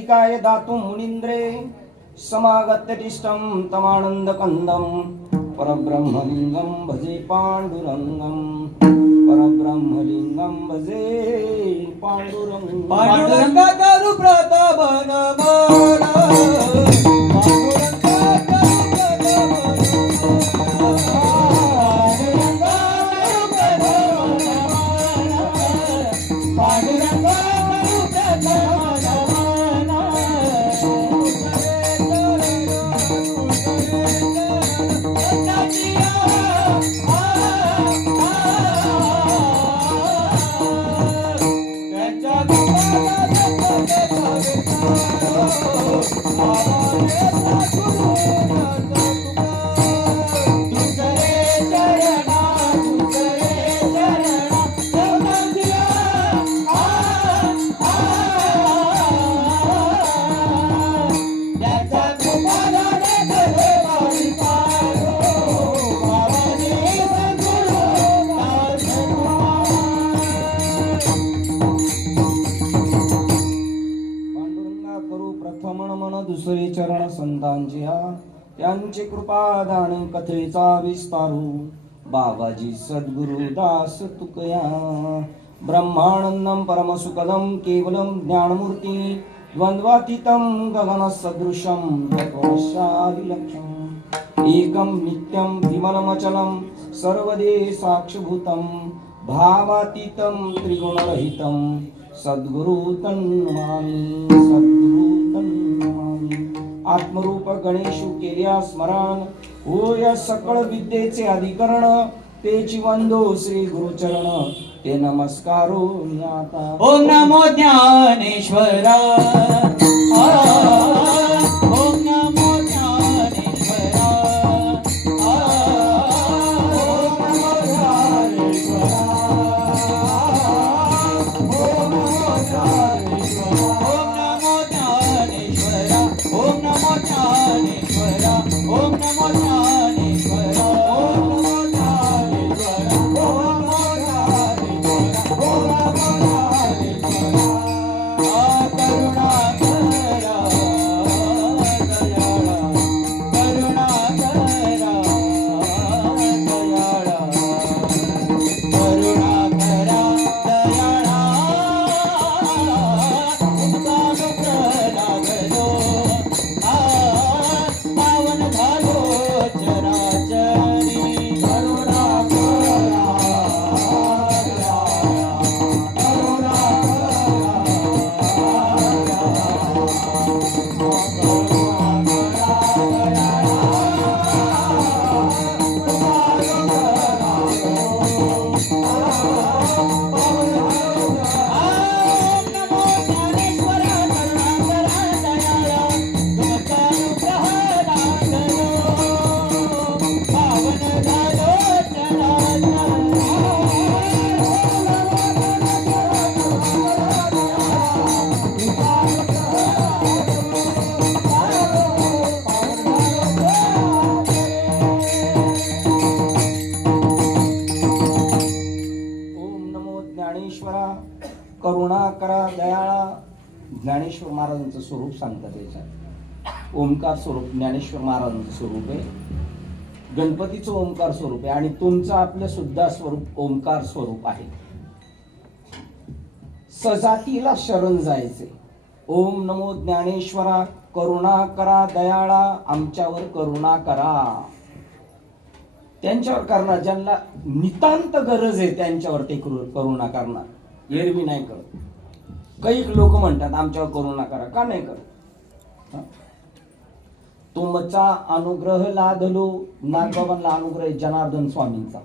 पुंडलिकाय दातुं मुनीन्द्रे समागत्यतिष्ठं तमानन्दकन्दं परब्रह्मलिङ्गं भजे पाण्डुरङ्गं परब्रह्मलिङ्गं भजे पाण्डुरङ्गं पांडुरंग करू प्रतापन माना पांडुरंग करू दुसरे चरण संतांचे त्यांचे कृपादान कथेचा विस्तारू बाबाजी सद्गुरु दास तुकया ब्रह्मानंदम परमसुखदम केवलम ज्ञानमूर्ती द्वंद्वातीतम गगन सदृशम विलक्षम एकम नित्यम विमलमचलम सर्वदे साक्षभूतम भावातीतम त्रिगुणरहितम सद्गुरु तन्नमामि सद्गुरु तन्नमामि आत्मरूप गणेशु केल्या स्मरण होय सकळ विद्येचे अधिकरण तेची वंदो श्री गुरुचरण ते नमस्कारो आता ओम नमो ज्ञानेश्वरा ओम नमो ज्ञानेश्वरा ओम नमो ज्ञानेश्वरा ओम नमो ज्ञानेश्वरा ओम नमो ज्ञानेश्वरा ओम नमो ज्ञानेश्वरा करुणा करा दयाळा ज्ञानेश्वर महाराजांचं स्वरूप सांगतात याच्यात ओंकार स्वरूप ज्ञानेश्वर महाराजांचं स्वरूप आहे गणपतीचं ओंकार स्वरूप आहे आणि तुमचं आपलं सुद्धा स्वरूप ओंकार स्वरूप आहे सजातीला शरण जायचे ओम नमो ज्ञानेश्वरा करुणा करा दयाळा आमच्यावर करुणा करा त्यांच्यावर करणार ज्यांना नितांत गरज आहे त्यांच्यावर ते करुणा करणार एरवी नाही करत काही लोक म्हणतात आमच्यावर करुणा करा का नाही करत तुमचा अनुग्रह लादलो नागबाबांना अनुग्रह जनार्दन स्वामींचा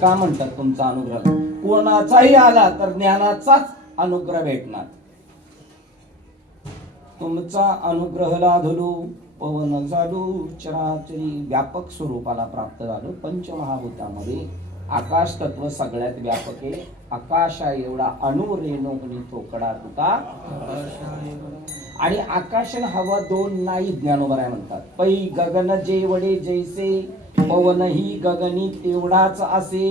का म्हणतात तुमचा अनुग्रह कोणाचाही आला तर ज्ञानाचाच अनुग्रह भेटणार तुमचा अनुग्रह लादलो पवन झालो चराचरी व्यापक स्वरूपाला प्राप्त झालो पंचमहाभूतामध्ये आकाश तत्व सगळ्यात व्यापक आहे आकाशा एवढा अणु रेणू तोकडा तुका आणि आकाश आणि हवा दोन नाही ज्ञानोबराय म्हणतात पै गगन जेवढे जैसे पवनही गगनी तेवढाच असे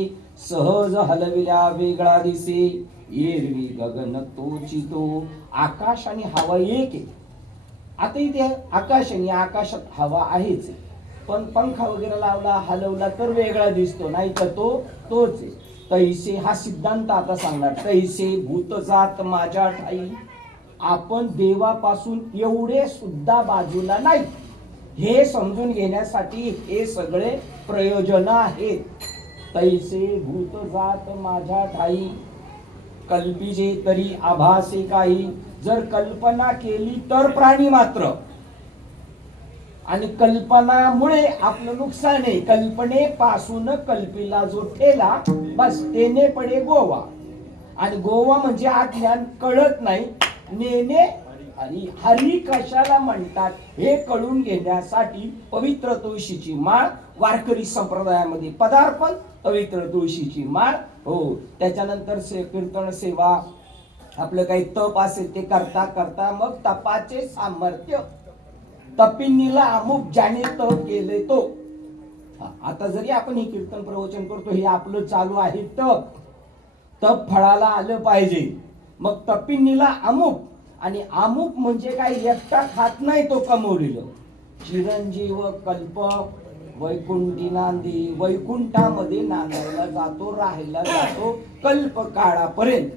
सहज हलविल्या वेगळा दिसे एरवी गगन तोची तो. आकाश आणि हवा एक आहे. आता इथे आकाश आणि आकाशात हवा आहेच आहे. पण पंखा वगैरे लावला हलवला तर वेगळा दिसतो, नाही तर तोच आहे. तैसे हा सिद्धांत आता सांगणार. तैसे भूतजात माझ्या ठाई. आपण देवापासून एवढे सुद्धा बाजूला नाही, हे समजून घेण्यासाठी हे सगळे प्रयोजन आहेत. तैसे भूतजात माझ्या ठाई. कल्पिजे तरी आभासे काही. जर कल्पना केली तर प्राणी मात्र, आणि कल्पनामुळे आपलं नुकसान आहे. कल्पनेपासून कल्पीला जो ठेला, बस तेने पडे गोवा. आणि गोवा म्हणजे अज्ञान, कळत नाही. नेने हरी. हरी कशाला म्हणतात हे कळून घेण्यासाठी पवित्र तुळशीची माळ. वारकरी संप्रदायामध्ये पदार्पण, पवित्र तुळशीची माळ. हो, त्याच्यानंतर कीर्तन सेवा, आपलं काही तप असेल ते करता करता मग तपाचे सामर्थ्य. तपिनीला अमुक ज्याने तप केले तो. आता जरी आपण हे कीर्तन प्रवचन करतो, हे आपलं चालू आहे तप. तप फळाला आलं पाहिजे. मग तपिनीला अमुक, आणि अमुक म्हणजे काय एकटा खात नाही तो कमवलेलं. चिरंजीव कल्प वैकुंठी नांदी. वैकुंठामध्ये नांदायला जातो, राहायला जातो कल्प काळापर्यंत.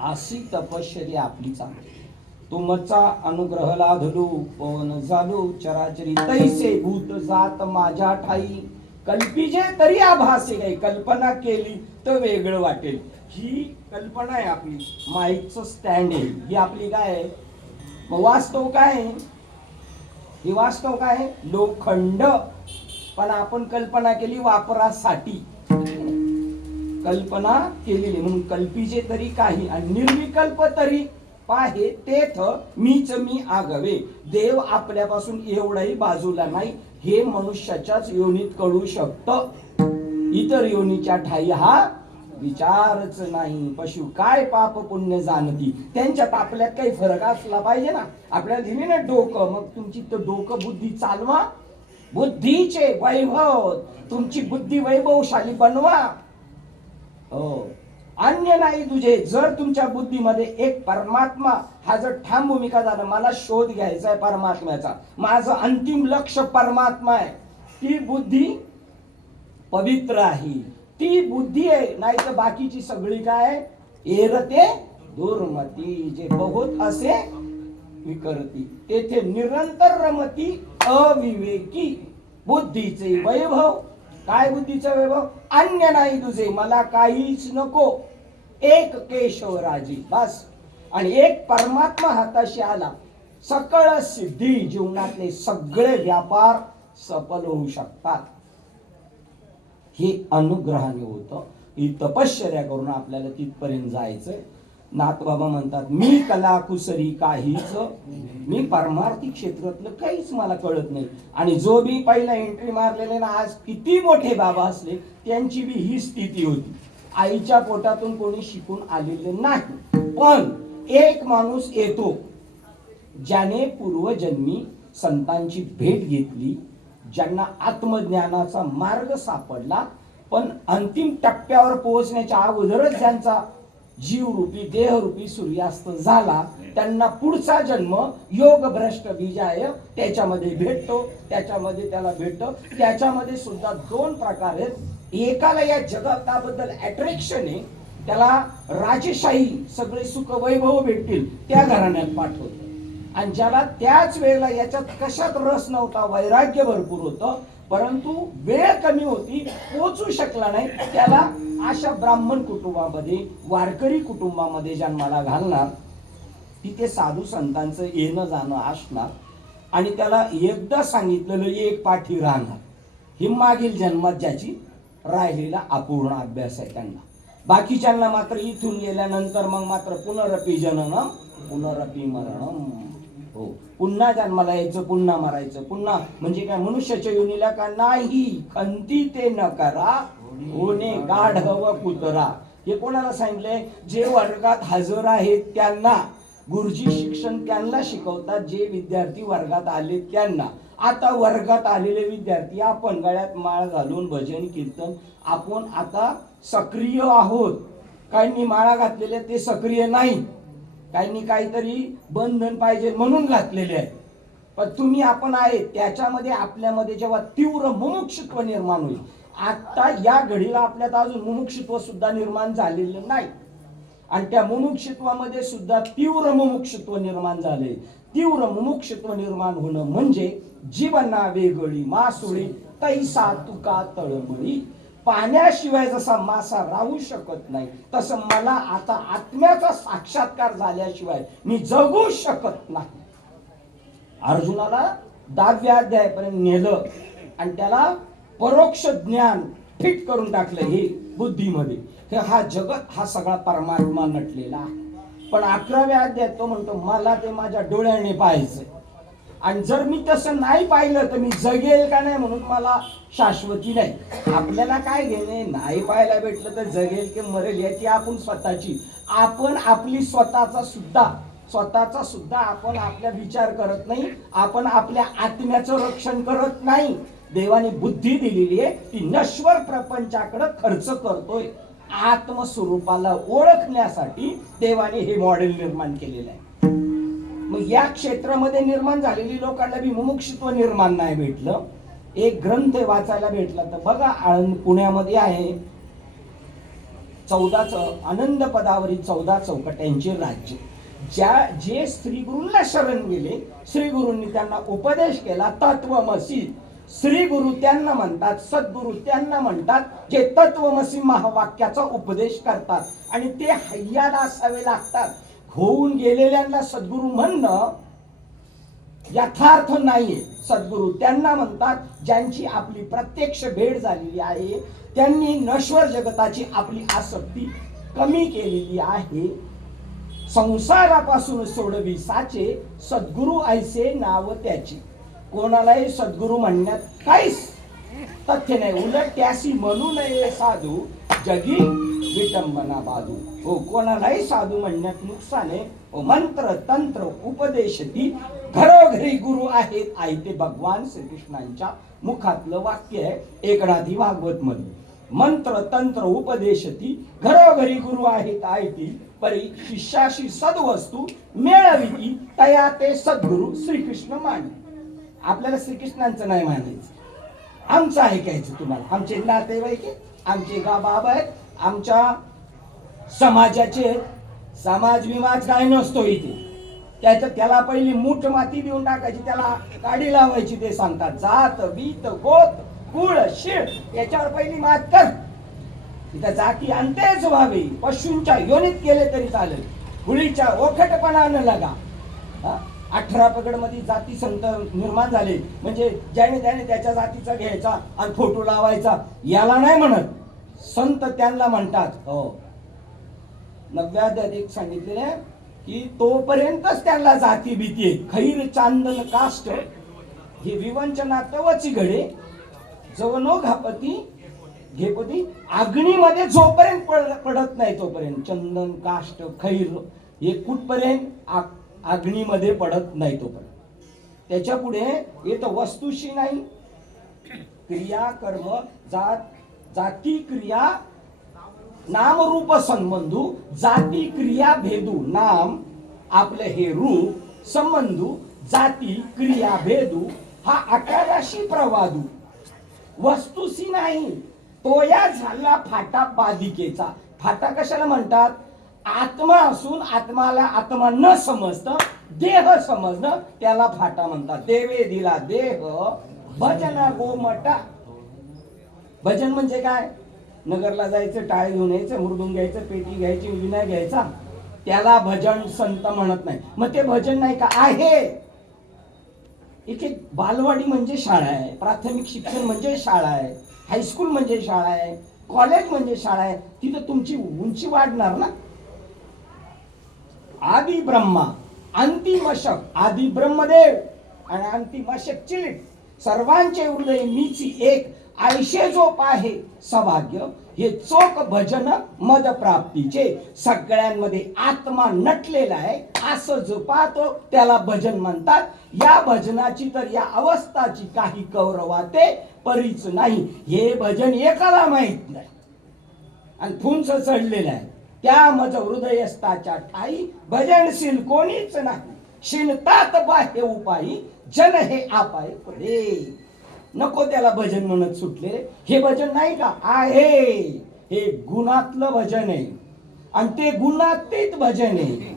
अशी तपश्चर्या आपली चांगली. तुमचा अनुग्रह लाधलो पवन झालो चराचरी. तैसे भूत जात माझ्या ठाई. कल्पिजे तरी आभासे काही. कल्पना केली तर वेगळं वाटेल. ही कल्पना आहे आपली. माईकचं स्टँड आहे, ही आपली काय आहे. मग वास्तव काय आहे. ही वास्तव काय आहे, लोखंड. पण आपण कल्पना केली वापरासाठी. कल्पना केलेली म्हणून कल्पीचे तरी काही, आणि निर्विकल्प तरी पाहे तेथ मीच मी आगवे. देव आपल्यापासून एवढाही बाजूला नाही, हे मनुष्याच्याच योनीत कळू शकतं. इतर योनीच्या ठाई हा विचारच नाही. पशु काय पाप पुण्य जाणती. त्यांच्यात आपल्यात काही फरक असला पाहिजे ना. आपल्याला दिली ना डोकं, मग तुमची तर डोकं बुद्धी चालवा. बुद्धीचे वैभव, तुमची बुद्धी वैभवशाली बनवा. हो, अन्य नाही तुझे. जर तुमच्या बुद्धीमध्ये एक परमात्मा हा जर ठाम भूमिका झाला, मला शोध घ्यायचा आहे परमात्म्याचा, माझं अंतिम लक्ष परमात्मा आहे, ती बुद्धी पवित्र आहे, ती बुद्धी आहे. नाही तर बाकीची सगळी काय एरते दुर्मती. जे बहुत असे विकरती, तेथे निरंतर रमती अविवेकी. बुद्धीचे वैभव. काय बुद्धीचं वैभव. अन्य नाही तुझे, मला काहीच नको. एक केशवराजी बस. आणि एक परमात्मा हाताशी आला, सकळ सिद्धी. जीवनातले सगळे व्यापार सफल होऊ शकतात. हे अनुग्रहाने होतं. ही तपश्चर्या करून आपल्याला तिथपर्यंत जायचंय. नाथबाबा म्हणतात, मी कला कुसरी काहीच. मी परमार्थी क्षेत्रातलं काहीच मला कळत नाही. आणि जो बी पहिला एंट्री मारलेले ना, आज किती मोठे बाबा असले, त्यांची बी ही स्थिती होती. आईच्या पोटातून कोणी शिकून आलेले नाही. पण एक माणूस येतो ज्याने पूर्वजन्मी संतांची भेट घेतली, ज्यांना आत्मज्ञानाचा मार्ग सापडला, पण अंतिम टप्प्यावर पोहोचण्याच्या अगोदरच ज्यांचा जीवरूपी देहरूपी सूर्यास्त झाला, त्यांना पुढचा जन्म योग भ्रष्ट बीजाय त्याच्यामध्ये भेटतो. त्याच्यामध्ये त्याला भेटतो. त्याच्यामध्ये सुद्धा दोन प्रकार आहेत. एकाला या जगताबद्दल अट्रॅक्शन आहे, त्याला राजेशाही सगळे सुख वैभव भेटतील त्या घराण्यात पाठवतो. आणि ज्याला त्याच वेळेला याच्यात कशात रस नव्हता, वैराग्य भरपूर होतं, परंतु वेळ कमी होती, पोचू शकला नाही, त्याला अशा ब्राह्मण कुटुंबामध्ये, वारकरी कुटुंबामध्ये जन्माला घालणार. तिथे साधू संतांचं येणं जाणं असणार. आणि त्याला एकदा सांगितलेलं एक पाठी राहणार. ही मागील जन्मात ज्याची राहिलेला अपूर्ण अभ्यास आहे त्यांना. बाकीच्यांना मात्र इथून गेल्यानंतर मग मात्र पुनरपी जननम पुनरपी मरणम. हो, पुन्हा जन्माला यायचं, पुन्हा मरायचं. पुन्हा म्हणजे काय, मनुष्याच्या योनीला का नाही. खंती ते न करा होणे गाढव कुतरा. हे कोणाला सांगितलंय. जे वर्गात हजर आहेत त्यांना. गुरुजी शिक्षण त्यांना शिकवतात जे विद्यार्थी वर्गात आले त्यांना. आता वर्गात आलेले विद्यार्थी आपण गळ्यात माळ घालून भजन कीर्तन आपण आता सक्रिय आहोत. काहींनी माळा घातलेल्या ते सक्रिय नाही, काहींनी काहीतरी बंधन पाहिजे म्हणून घातलेले आहे. पण तुम्ही आपण आहे त्याच्यामध्ये आपल्यामध्ये जेव्हा तीव्र मुमुक्षुत्व निर्माण होईल, आता या घडीला आपल्यात अजून मुमुक्षुत्व सुद्धा निर्माण झालेलं नाही, आणि त्या मुमुक्षुत्वामध्ये सुद्धा तीव्र मुमुक्षुत्व निर्माण झाले. तीव्र मुमुक्षुत्व निर्माण होणं म्हणजे जीवना वेगळी मासुळी तैसा तुका तळमळी. पाण्याशिवाय जसा मासा राहू शकत नाही, तसं मला आता आत्म्याचा साक्षात्कार झाल्याशिवाय मी जगू शकत नाही. अर्जुनाला 10व्या अध्यायापर्यंत नेलं आणि त्याला परोक्ष ज्ञान फिट करून टाकलं हे बुद्धीमध्ये. हे हा जगत हा सगळा परमात्मा नटलेला आहे. पण 11व्या अध्यायात तो म्हणतो मला ते माझ्या डोळ्याने पाहायचंय, आणि जर मी तसं नाही पाहिलं तर मी जगेल का नाही म्हणून मला शाश्वती नाही. आपल्याला काय घेणे, नाही पाहायला भेटलं तर जगेल की मरेल याची आपण स्वतःची, आपण आपली स्वतःचा सुद्धा आपण आपल्या विचार करत नाही, आपण आपल्या आत्म्याचं रक्षण करत नाही. देवाने बुद्धी दिलेली आहे ती नश्वर प्रपंचाकडे खर्च करतोय. आत्मस्वरूपाला ओळखण्यासाठी देवाने हे मॉडेल निर्माण केलेलं आहे. मग या क्षेत्रामध्ये निर्माण झालेली लोकांना बी मुमुक्षुत्व निर्माण नाही भेटलं. एक ग्रंथ वाचायला भेटला तर बघा, पुण्यामध्ये आहे 14 आनंद पदावरील 14 चौकट्यांचे राज्य. जे श्री गुरूंना शरण गेले, श्री गुरूंनी त्यांना उपदेश केला तत्वमसी. श्री गुरु त्यांना म्हणतात, सद्गुरु त्यांना म्हणतात जे तत्वमसी महावाक्याचा उपदेश करतात, आणि ते हय्याद असावे लागतात. होऊन गेलेल्यांना सद्गुरु म्हणणं यथार्थ नाहीये. सद्गुरु त्यांना म्हणतात ज्यांची आपली प्रत्यक्ष भेट झालेली आहे, त्यांनी नश्वर जगताची आपली आसक्ती कमी केलेली आहे. संसारापासून सोडवी साचे, सद्गुरु ऐसे नाव त्याचे. कोणालाही सद्गुरु म्हणण्यात काहीच तथ्य नाही, उलट त्यासी म्हणू नये साधू, जगी विटंबना बाधू. हो, कोणालाही साधू म्हणण्यात नुकसान आहे. मंत्र तंत्र उपदेशती घरोघरी गुरु आहेत आयते. भगवान श्रीकृष्णांच्या मुखातलं वाक्य आहे एकनाथी भागवत मध्ये. मंत्र तंत्र उपदेशती घरोघरी गुरु आहेत आयती, परी शिष्याशी सद्वस्तू मेळविती, तया ते सद्गुरु श्रीकृष्ण मानी. आपल्याला श्रीकृष्णांचं नाही मानायचं, आमचं ऐकायचं. तुम्हाला आमचे नातेवाईक आहेत, आमचे बाबा आहेत, आमच्या समाजाचे. समाज विमाज काय नसतो इथे. त्याला पहिली मूठ माती देऊन टाकायची, त्याला काडी लावायची. ते सांगतात जात बीत गोत कुळ शिळ याच्यावर पहिली मात कर. तिथं जाती अंतेच व्हावे, पशूंच्या योनीत केले तरी चालेल, हुळीच्या ओखटपणानं लगा. 18 पगड मध्ये जाती संत निर्माण झाले, म्हणजे ज्याने त्याने त्याच्या जातीचा घ्यायचा आणि फोटो लावायचा, याला नाही म्हणत. संत त्यांना म्हणतात. हो, 9व्या अध्यायात एक सांगितलेलं आहे की तोपर्यंतच त्यांना जाती भीती आहे. खैर चांदन काष्ट हे विवंचनात वची घडे, जवनो घापती घेपती. अग्नीमध्ये जोपर्यंत पडत नाही तोपर्यंत चंदन काष्ट खैर हे कुठपर्यंत अग्नीमध्ये पडत नाही तोपर्यंत. त्याच्या पुढे येतं वस्तुशी नाही, क्रिया कर्म जाती क्रिया नाम रूप संबंधू, जाती क्रिया भेदू नाम आपलं हे रूप संबंधू, जाती क्रिया भेदू हा आकाराशी प्रवादू. वस्तुशी नाही, तो या झाला फाटा बाधिकेचा. फाटा कशाला म्हणतात? आत्मा असून आत्माला आत्मा न समजतं, देह समजणं त्याला फाटा म्हणतात. देवे दिला देह भजना गोमटा. भजन म्हणजे काय? नगरला जायचं, टाळ घेऊन यायचं, मुरडून घ्यायचं, पेटी घ्यायची, विना घ्यायचा, त्याला भजन संत म्हणत नाही. मग ते भजन नाही का? आहे. इथे बालवाडी म्हणजे शाळा आहे, प्राथमिक शिक्षण म्हणजे शाळा आहे, हायस्कूल म्हणजे शाळा आहे, कॉलेज म्हणजे शाळा आहे. तिथं तुमची उंची वाढणार ना. आदि ब्रह्मा अंतिमशक, आदि ब्रह्मदेव आणि अंतिमशक चिलिट, सर्वांचे हृदय मीची एक, आयशे जो पाहे सौभाग्य, हे चोख भजन मद प्राप्तीचे. सगळ्यांमध्ये आत्मा नटलेला आहे असं जो पाहतो त्याला भजन म्हणतात. या भजनाची तर या अवस्थाची काही कौरवाते परीच नाही. हे भजन एकाला माहित नाही आणि फुंच चढलेलं आहे. त्या मज हृदयस्थाच्या ठाई भजनशील कोणीच नाही शिनतात बाह्य उपायी जन हे आपाय पडे. नको त्याला भजन म्हणत सुटले. हे भजन नाही का आहे, हे गुणातलं भजन आहे आणि ते गुणातीत भजन आहे.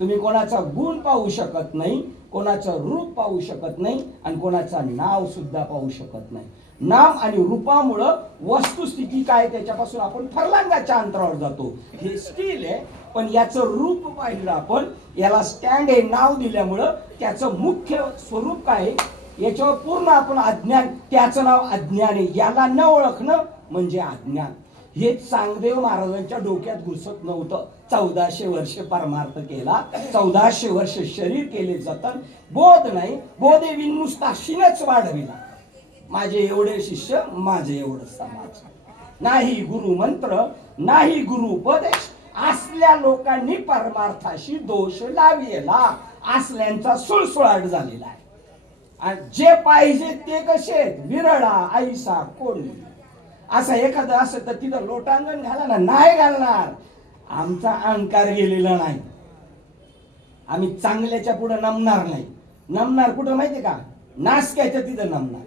तुम्ही कोणाचा गुण पाहू शकत नाही, कोणाचं रूप पाहू शकत नाही आणि कोणाचं नाव सुद्धा पाहू शकत नाही. नाम आणि रूपामुळं वस्तुस्थिती काय त्याच्यापासून आपण फरलांगाच्या अंतरावर जातो. हे स्किल आहे, पण याचं रूप पाहिलं आपण, याला स्टँड हे नाव दिल्यामुळं त्याचं मुख्य स्वरूप काय आहे याच्यावर पूर्ण आपण अज्ञान, त्याचं नाव अज्ञान आहे. याला न ओळखणं म्हणजे अज्ञान. हे चांगदेव महाराजांच्या डोक्यात घुसत नव्हतं. 1400 वर्ष परमार्थ केला, 1400 वर्ष शरीर केले जतन, बोध नाही, बोधेवी नुसता शिनच वाढविला. माझे एवढे शिष्य, माझे एवढं समाज. नाही गुरु मंत्र, नाही गुरु उपदेश, असल्या लोकांनी परमार्थाशी दोष लाविला. असल्यांचा सुळसुळाट झालेला आहे. आणि जे पाहिजे ते कसे विरळा ऐसा कोणी. असं एखादं असं तर तिथं लोटांगण घाला ना, नाही घालणार. आमचा अहंकार गेलेला नाही. आम्ही चांगल्याच्या पुढे नमणार नाही. नमणार कुठं माहितीये का, नासक्याच्या तिथं नमणार.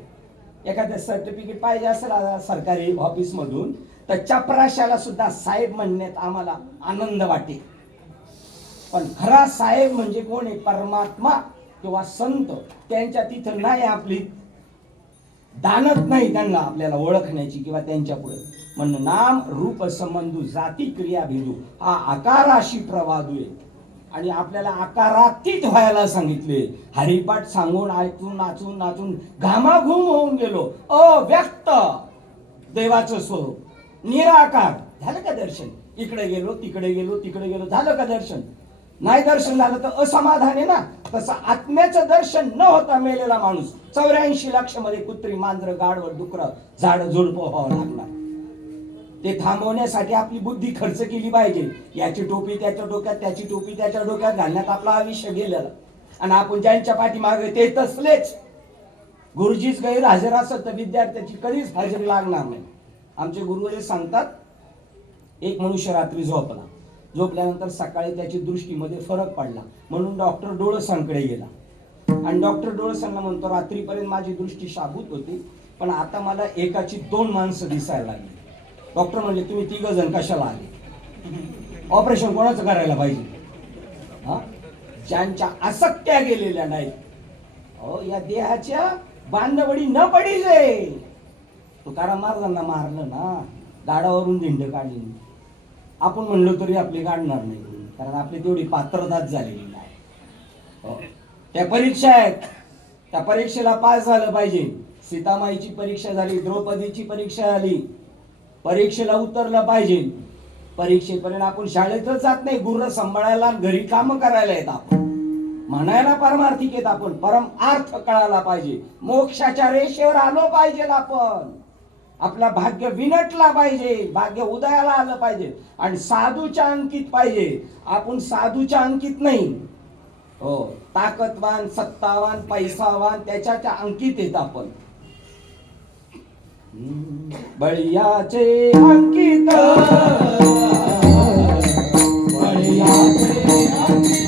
एखादं सर्टिफिकेट पाहिजे असेल सरकारी ऑफिस मधून तर चपराशाला सुद्धा साहेब म्हणण्यात आम्हाला आनंद वाटे. पण खरा साहेब म्हणजे कोण आहे, परमात्मा किंवा संत. त्यांच्या तिथं नाही आपली दानत नाही त्यांना आपल्याला ओळखण्याची किंवा त्यांच्या पुढे म्हणणं. नाम रूप संबंधू जाती क्रिया भेदू हा आकाराशी प्रवादू. आणि आपल्याला आकारातीत व्हायला सांगितले. हरिपाठ सांगून ऐकून नाचून नाचून घामाघूम होऊन गेलो. अव्यक्त देवाचं स्वरूप निराकार. झालं का दर्शन? इकडे गेलो तिकडे गेलो तिकडे गेलो, झालं का दर्शन? नाही दर्शन झालं तर असमाधान आहे ना. तसं आत्म्याचं दर्शन न होता मेलेला माणूस 84 लाख मध्ये कुत्री मांजर गाढवं डुकर झाड झुडप व्हावं लागणार. ते थांबवण्यासाठी आपली बुद्धी खर्च केली पाहिजे. याची टोपी त्याच्या डोक्यात, त्याची टोपी त्याच्या डोक्यात घालण्यात आपला आयुष्य गेलेलं. आणि आपण ज्यांच्या पाठीमागे ते तसलेच. गुरुजीच गैरहजर असत तर विद्यार्थ्याची कधीच हजेरी लागणार नाही. आमचे गुरुजी सांगतात, एक मनुष्य रात्री झोपला, झोपल्यानंतर सकाळी त्याची दृष्टीमध्ये फरक पडला म्हणून डॉक्टर डोळसांकडे गेला. आणि डॉक्टर डोळसांना म्हणतो, रात्रीपर्यंत माझी दृष्टी शाबूत होती पण आता मला एकाची 2 माणसं दिसायला लागली. डॉक्टर म्हणले, तुम्ही 3 जण कशाला आले? ऑपरेशन कोणाचं करायला पाहिजे? हा, ज्यांच्या आसक्त्या गेलेल्या नाहीत. या देहाच्या बांधवडी न पडिले. तुकाराम महाराजांना मारलं ना, गाडावरून धिंड काढली. आपण म्हणलो तरी आपली काढणार नाही, कारण आपली तेवढी पात्रताच झालेली नाही. त्या परीक्षा आहेत, त्या परीक्षेला पास झालं पाहिजे. सीतामाईची परीक्षा झाली, द्रौपदीची परीक्षा झाली, परीक्षेला उतरलं पाहिजे. परीक्षेपर्यंत आपण शाळेतच जात नाही, गुरु सांभाळायला घरी काम करायला येत. आपण म्हणायला परमार्थिक येत. आपण परम अर्थ कळायला पाहिजे. मोक्षाच्या रेषेवर आलो पाहिजे. आपण आपला भाग्य विनटला पाहिजे, भाग्य उदयाला आलं पाहिजे आणि साधूच्या अंकित पाहिजे. आपण साधूच्या अंकित नाही. हो, ताकदवान, सत्तावान, पैसावान त्याच्या अंकित येत आपण. बळियाचे अंकित, बळियाचे अंकित,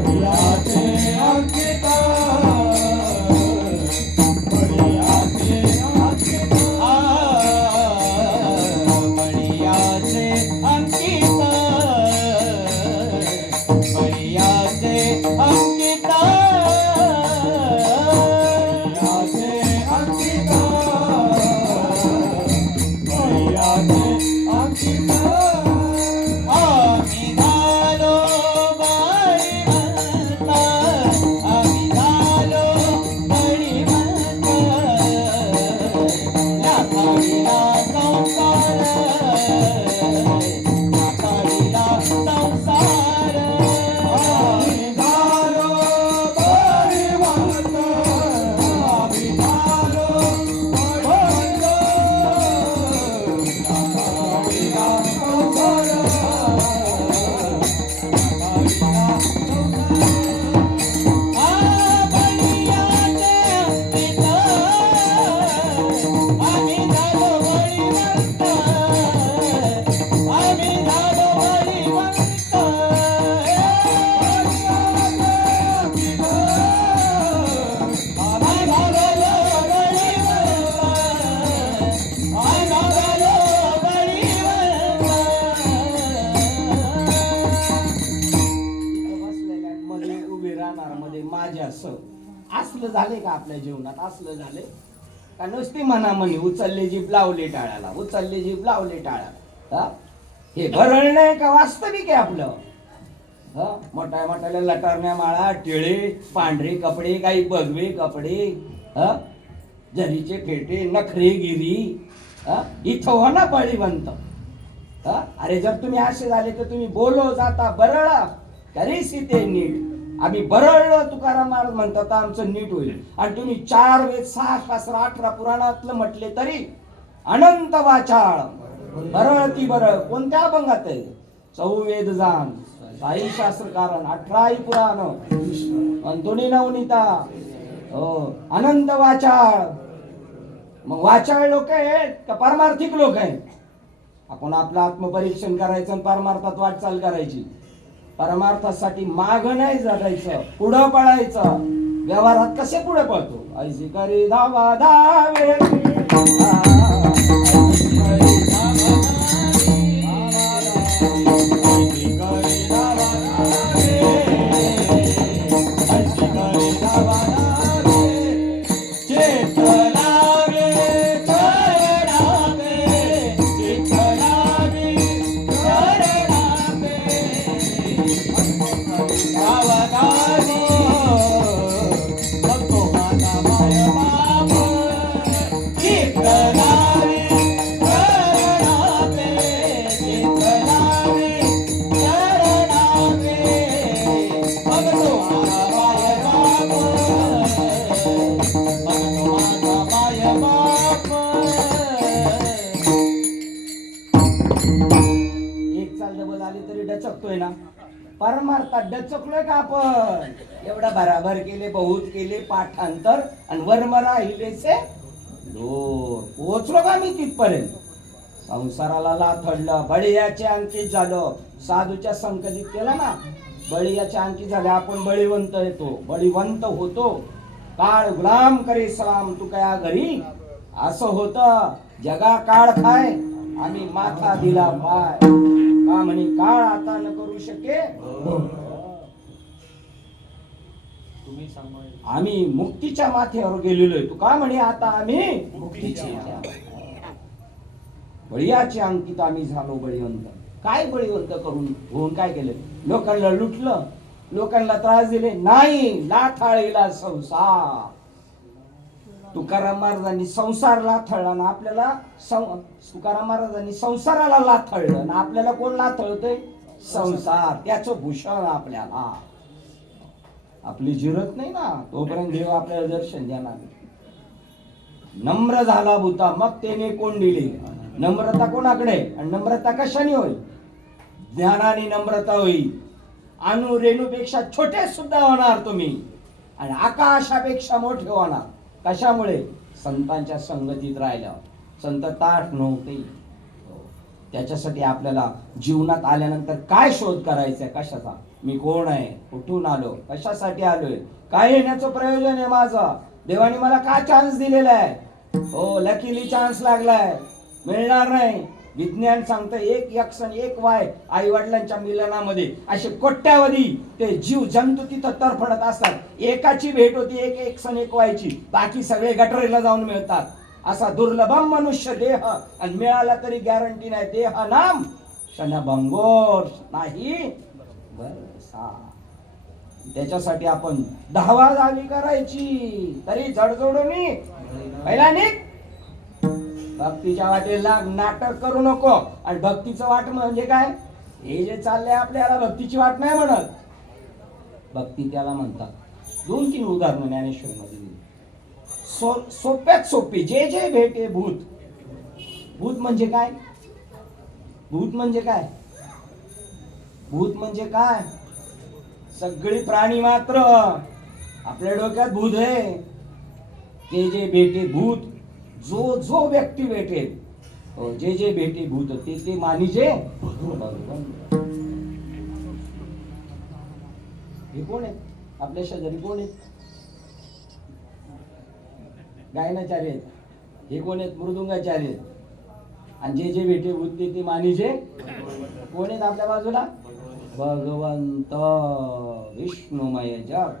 बळियाचे अंकित, बळियाचे अंकित, बळियाचे अंकित, बळियाचे अंकित, आम्ही झालो असं असलं झाले का आपल्या जीवनात? असलं झाले का नुसती मनामनी उचलले जीभ लावले टाळ्याला, उचलले जीभ लावले टाळ्याला? हा? हे भरळ नाही का वास्तविक आहे आपलं? मोठ्या मोठ्याला लटारण्या माळा, टिळे, पांढरे कपडे, काही बगवे कपडे, जरीचे फेटे, नखरेगिरी, इथं हो ना बळीवंत. अरे जर तुम्ही असे झाले तर तुम्ही बोलो जाता बरळा तरी सीते नीट. आम्ही बरळलो तुकाराम महाराज म्हणतात आमचं नीट होईल. आणि तुम्ही 4 वेद 6 शास्त्र 18 पुराणातलं म्हटले तरी अनंत वाचाळ बरळती बरळ. कोणत्या अभंगात आहे? 4 वेद जाण, 6 शास्त्र कारण, 18 पुराण, अंतोनी नवनीता, अनंत वाचाळ. मग वाचाळ लोक आहेत का पारमार्थिक लोक आहेत? आपण आपलं आत्मपरीक्षण करायचं आणि परमार्थात वाटचाल करायची. परमार्थासाठी माग नाही जगायचं, पुढं पळायचं. व्यवहारात कसे पुढे पळतो? ऐसी करी धावा धावे, डचकतोय ना. परमार्थात डचकलोय का आपण? एवढा बराबर केले, बहुत केले पाठांतर आणि वर्मरा हिलेचे लोर. पोहोचलो का मी तिथपर्यंत? संसाराला लाथडलं, बळीयाचे अंकित झालं. साधूच्या संकलित केला ना, बळीयाचे अंकित झाले. आपण बळीवंत येतो, बळीवंत होतो. काळ गुलाम करे सलाम तू कया घरी, असं होतं. जगा काळ खाय आम्ही माथा दिला पाय. का म्हणे काळ आता न करू शके, आम्ही मुक्तीच्या माथ्यावर गेलेलो आहे. तू का म्हणे आता आम्ही मुक्तीच्या. बळीयाचे अंकित आम्ही झालो बळीवंत. काय बळीवंत करून होऊन काय केलं? लोकांना लुटलं, लोकांना त्रास दिले नाही. लाथाळीला संसार. तुकाराम महाराजांनी संसार लाथळला ना आपल्याला. तुकाराम महाराजांनी संसाराला लाथळलं ना आपल्याला. कोण लाथळतोय? संसार. त्याचं भूषण आपल्याला. आपली जिरत नाही ना तोपर्यंत देव आपल्याला दर्शन देणार. नम्र झाला भूता मग त्याने कोण दिली? नम्रता कोणाकडे? आणि नम्रता कशाने होईल? ज्ञानाने नम्रता होईल. अणु रेणूपेक्षा छोटे सुद्धा होणार तुम्ही आणि आकाशापेक्षा मोठे होणार. कशामुळे? संतांच्या संगतीत राहिल्यावर. संत ताठ नव्हते. त्याच्यासाठी आपल्याला जीवनात आल्यानंतर काय शोध करायचा? कशाचा? मी कोण आहे, कुठून आलो, कशासाठी आलोय, काय येण्याचं प्रयोजन आहे माझं, देवाने मला का चान्स दिलेला आहे? हो, लकीली चान्स लागलाय, मिळणार नाही. विज्ञान सांगतं 1 x आणि 1 y आई वडिलांच्या मिलनामध्ये असे कोट्यावधी ते जीव जंतू तिथं तरफडत असतात. एकाची भेट होती 1 x आणि 1 y ची, बाकी सगळे गटरीला जाऊन मिळतात. असा दुर्लभम मनुष्य देह, आणि मिळाला तरी गॅरंटी नाही. देह नाम क्षणभंगोर नाही बरसा. त्याच्यासाठी आपण धावाधावी करायची. तरी जडजोडून पहिला निघ. भक्तीच्या वाटेला नाटक करू नको. आणि भक्तीचं वाट म्हणजे काय? हे जे चाललंय आपल्याला भक्तीची वाट नाही म्हणत. भक्ती त्याला म्हणतात. 2-3 उदाहरणं ज्ञानेश्वर मध्ये दिली. सोप्यात सोपी. जे जे भेटे भूत. भूत म्हणजे काय? भूत म्हणजे काय? भूत म्हणजे काय? सगळी प्राणी मात्र आपल्या डोक्यात भूत आहे. जे जे भेटे भूत, जो जो व्यक्ती भेटेल, जे जे भेटे भूत ते ते मानिजे. हे कोण आहेत? आपल्या शेजारी कोण आहेत? गायनाचार्य आहेत. हे कोण आहेत? मृदुंगाचार्य आहेत. आणि जे जे भेटे भूत ते ते मानिजे कोण आहेत आपल्या बाजूला? भगवंत विष्णुमय जग.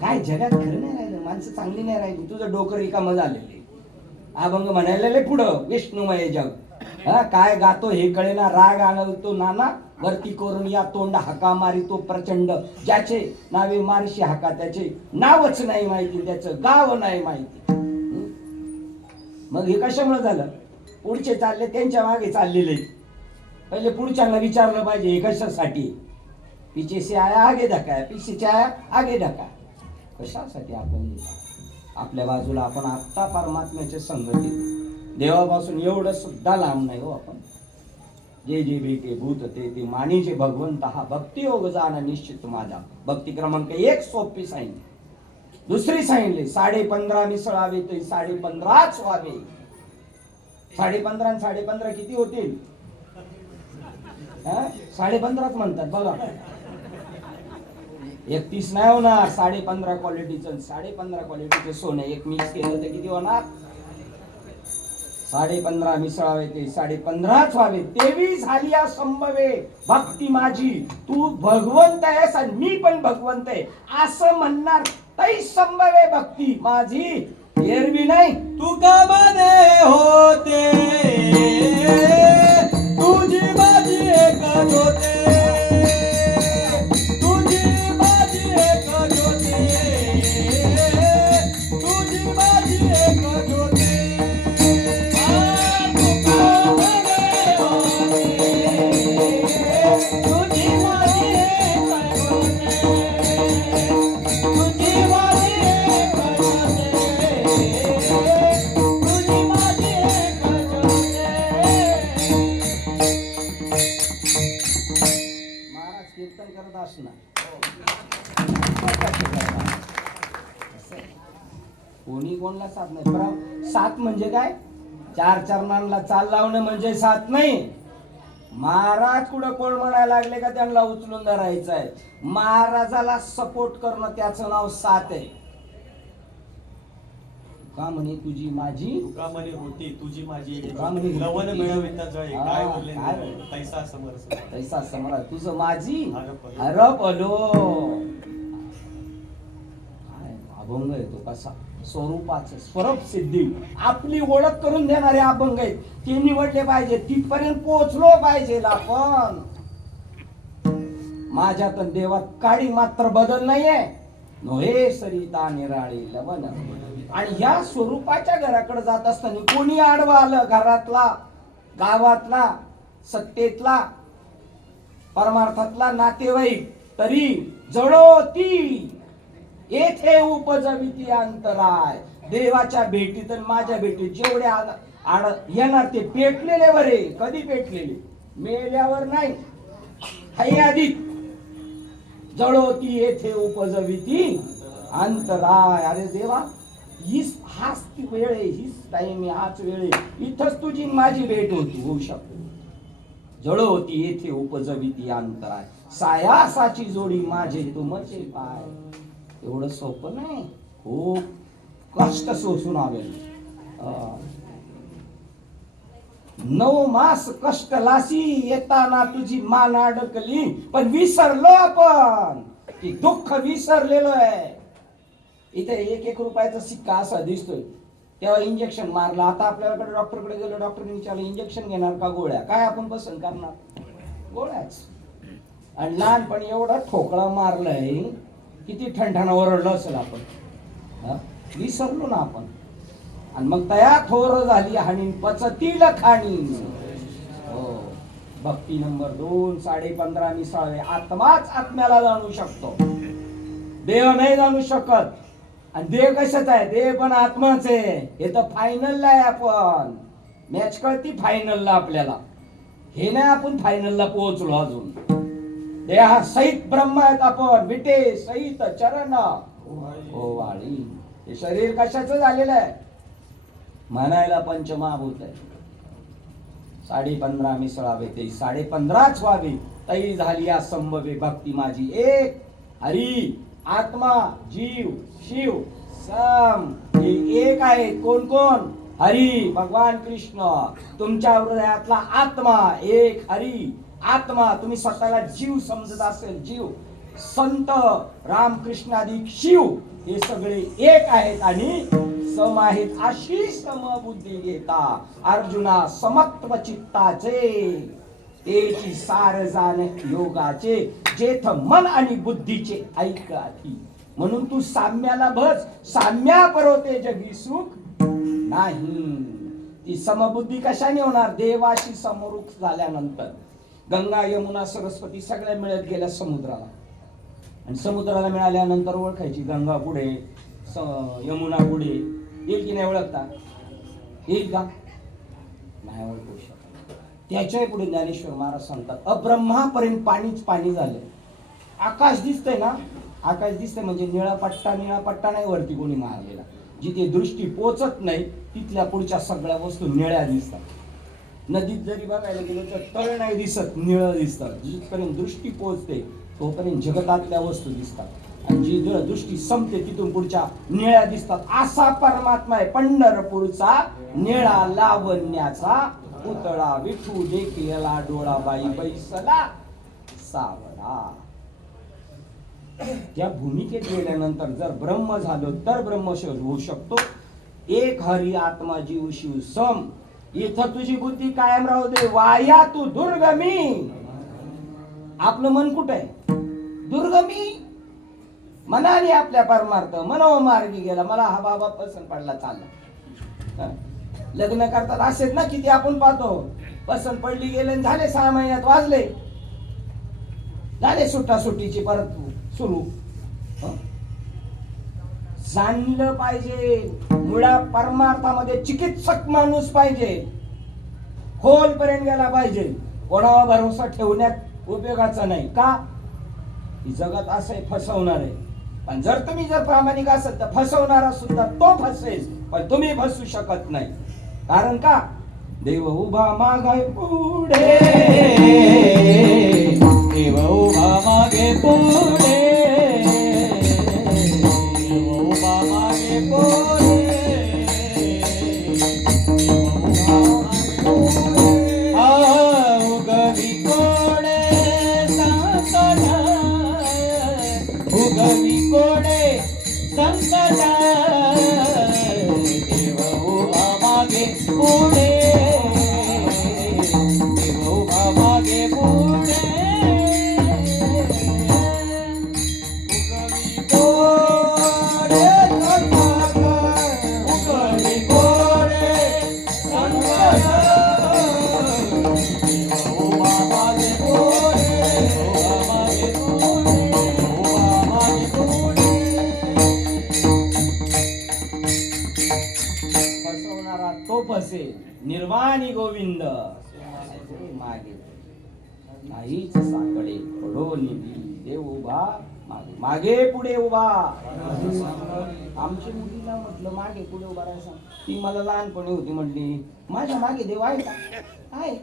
काय जगात खरं नाही राहिलं, माणसं चांगली नाही राहिली, तुझं डोकं रिकामं झालेले. अभंग म्हणायला पुढं विष्णुमय जग. हा काय गातो हे कळेना, राग आणतो नाना वरती करून या तोंड हाका मारितो प्रचंड. ज्याचे नावे मारशी हाका त्याचे नावच नाही माहिती, त्याचं गाव नाही माहिती. मग हे कशामुळे झालं? पुढचे चालले त्यांच्या मागे चाललेले. पहिले पुढच्यांना विचारलं पाहिजे हे कशासाठी. पीछे से आया आगे धक्का, पीछे से आया आगे धक्का. कशासाठी आपण आपल्या बाजूला आपण आत्ता परमात्म्याचे संगतीत, देवापासून एवढं सुद्धा लांब नाही हो आपण. जे जे भेटे भूत ते मानीचे भगवंत हा भक्ती योग जाणं निश्चित माझा. भक्ती क्रमांक 1 सोपी सांगितली. दुसरी सांगितली 15.5 मिसळावे ते 15.5 व्हावे. 15.5 आणि 15.5 किती होतील? 15.5 म्हणतात बघा. 31 नाही होणार. 15.5 क्वालिटीचं 15.5 क्वालिटीचं सोनं एक मिक्स केलं तर किती होणार? 15.5 मिसळावे ते 15.5 व्हावे. 23 झाली या संभवे भक्ती माझी. तू भगवंत आहेस आणि मी पण भगवंत आहे असं म्हणणार तै संभवे भक्ती माझी. एरवी नाही तू का बने होते, तुझी माझी एक होते, तुझी माझी एक होते, तुझी माझी एक होते. तू का बने होते, तुझी माझी एक होते, तुझी माझी एक होते, तुझी माझी एक होते. महाराज कीर्तन करत असणार. कोणी कोणला साथ नाही. बरं साथ म्हणजे काय? 4 चरणांना चाल लावणं म्हणजे साथ नाही. महाराज कुठं कोण म्हणायला लागले का त्यांना उचलून धरायचं आहे. महाराजाला सपोर्ट करणं त्याचं नाव साथ आहे. का म्हणे तुझी माझी तुका म्हणे होती, तुझी माझी एक का म्हणे होती? लवण मिळविता जय. काय हा, बोलले? काय बोलले? तैसा समरस. तैसा समरा तुझं माझी हरपलो. हरपलो. काय अभंग येतो कसा स्वरूपाचं स्वरूप सिद्धी आपली ओळख करून देणारे अभंग आहेत. ते निवडले पाहिजे, तिथपर्यंत पोहोचलो पाहिजे आपण. माझ्यात आणि देवात काळी मात्र बदल नाहीये. नोहे सरिता निराळी लवण. आणि ह्या स्वरूपाच्या घराकडे जात असताना कोणी आडवा आलं, घरातला, गावातला, सत्तेतला, परमार्थातला नातेवाईक, तरी जळोती येथे उपजविती अंतराय. देवाच्या भेटीत आणि माझ्या भेटीत जेवढे आड येणार ते पेटलेले बरे. कधी पेटलेले? मेल्यावर नाही, हाय आधी. जळोती येथे उपजविती अंतराय. अरे देवा, हाच ती वेळ आहे, हीच टाइम आहे, हाच वेळ आहे. इथंच तुझी माझी भेट होऊ शकते. जळोती येथे उपजविती अंतराय. सायासाची जोडी माझे तुमचे पाय. एवढं सोपं नाही, खूप कष्ट सोसून आले. 9 मास कष्ट लासी येताना तुझी मान अडकली. पण विसरलो आपण की दुःख विसरलेलो आहे. इथे 1-1 रुपयाचा सिक्का असा दिसतोय. तेव्हा इंजेक्शन मारलं. आता आपल्याकडे डॉक्टरकडे गेलो, डॉक्टरने विचारलं इंजेक्शन घेणार का गोळ्या? काय आपण पसंत करणार? गोळ्याच. आणि लहानपणी एवढा ठोकळा मारलाय, किती ठणठणा ओरडलो असेल आपण. विसरलो ना आपण. आणि मग तया थोर झाली हानी पचतील खाणी. हो, भक्ती नंबर 2 15.5 मिसळावे. आत्माच आत्म्याला जाणू शकतो, देव नाही जाणू शकत. आणि देव कशाच आहे? देव पण आत्माच आहे. हे तर फायनलला आहे. आपण मॅच कळती फायनलला आपल्याला. हे नाही आपण फायनलला पोहोचलो अजून. देहा सहित ब्रह्म आहेत आपण. विटे सहित चरण हो वाळी. हे शरीर कशाचं झालेलं आहे? म्हणायला पंचमहाभूत आहे. 15.5 मिसळावे ते 15.5 व्हावे. तै झाली या संभवे भक्ती माझी. एक हरी, आत्मा, जीव, शिव, सम. हे एक आहे. कोण कोण? हरी भगवान कृष्ण. तुमच्या हृदयातला आत्मा एक हरी, आत्मा, तुम्ही स्वतःला जीव समजत असेल, जीव, संत, रामकृष्णादी शिव हे सगळे एक आहेत आणि सम आहेत. अशी समबुद्धी घेता अर्जुना समत्व चित्ताचे, तेची सार जाण योगाचे, जेथ मन आणि बुद्धीचे ऐक आधी. म्हणून तू साम्याला भज, साम्या परोते जगी सुख नाही. ती समबुद्धी कशाने होणार? देवाशी समरूप झाल्यानंतर. गंगा, यमुना, सरस्वती सगळ्या मिळत गेल्या समुद्राला, आणि समुद्राला मिळाल्यानंतर ओळखायची. गंगा पुढे, यमुना पुढे, येईल की नाही ओळखता? येईल का? नाही ओळखू शकत. त्याच्या पुढे ज्ञानेश्वर महाराज सांगतात अब्रह्मापर्यंत पाणीच पाणी झालं. आकाश दिसतंय ना, आकाश दिसतंय म्हणजे निळा पट्टा नाही वरती कोणी मारलेला. जिथे दृष्टी पोचत नाही तिथल्या पुढच्या सगळ्या वस्तू निळ्या दिसतात. नदीत जरी बघायला गेलो तर तळ नाही दिसत, निळं दिसतं. जिथपर्यंत दृष्टी पोचते तोपर्यंत जगतातल्या वस्तू दिसतात, आणि जी दृष्टी संपते तिथून पुढच्या निळ्या दिसतात. असा परमात्मा आहे पंढरपूरचा निळा लावण्याचा पुतळा. विठू देखील डोळाबाई बैसला सावळा. त्या भूमिकेत गेल्यानंतर जर ब्रह्म झालो तर ब्रह्मशोध होऊ शकतो. एक हरी आत्मा जीव शिव सम. इथं तुझी बुद्धी कायम राहू दे. वाया तू दुर्गमी. आपलं मन कुठे आहे? दुर्गमी. मनाने आपल्या परमार्थ मनोमार्गी गेला. मला हा बाबा पसंत पडला, चालला. लग्न करतात असेच ना, किती आपण पाहतो. पसंत पडली, गेले, झाले 6 महिन्यात वाजले, झाले सुटासुटीची परत सुरू. जाणलं पाहिजे मुळा परमार्थामध्ये चिकित्सक माणूस पाहिजे. खोल पर्यंत गेला पाहिजे. कोणावर भरोसा ठेवण्यात उपयोगाचा नाही. का? जगात असं आहे, फसवणार आहे. पण जर तुम्ही प्रामाणिक असाल तर फसवणारा सुद्धा तो फसेल, पण तुम्ही फसू शकत नाही. कारण का? देव उभा मागे पुढे, देव उभा मागे पुढे, देव उभा मागे पुढे, उगवी कोडे संकट, उगवी कोडे संकट, देव उभा मागे पुढे, देव उभा मागे पुढे, उगवी कोडे संकट, उगवी कोडे संकट, देव उभा मागे पुढे, उभा मागे पुढे, उभा मागे पुढे. फसवणारा तो फसेल. निर्वाणी गोविंद मागे नाहीच साकडे पडो निधी. देव उभा मागे, मागे पुढे उभा. आमच्या मुलीला म्हटलं मागे पुढे उभा राहायचा. ती मला लहानपणी होती, म्हटली माझ्या मागे देव आहे का? आहे.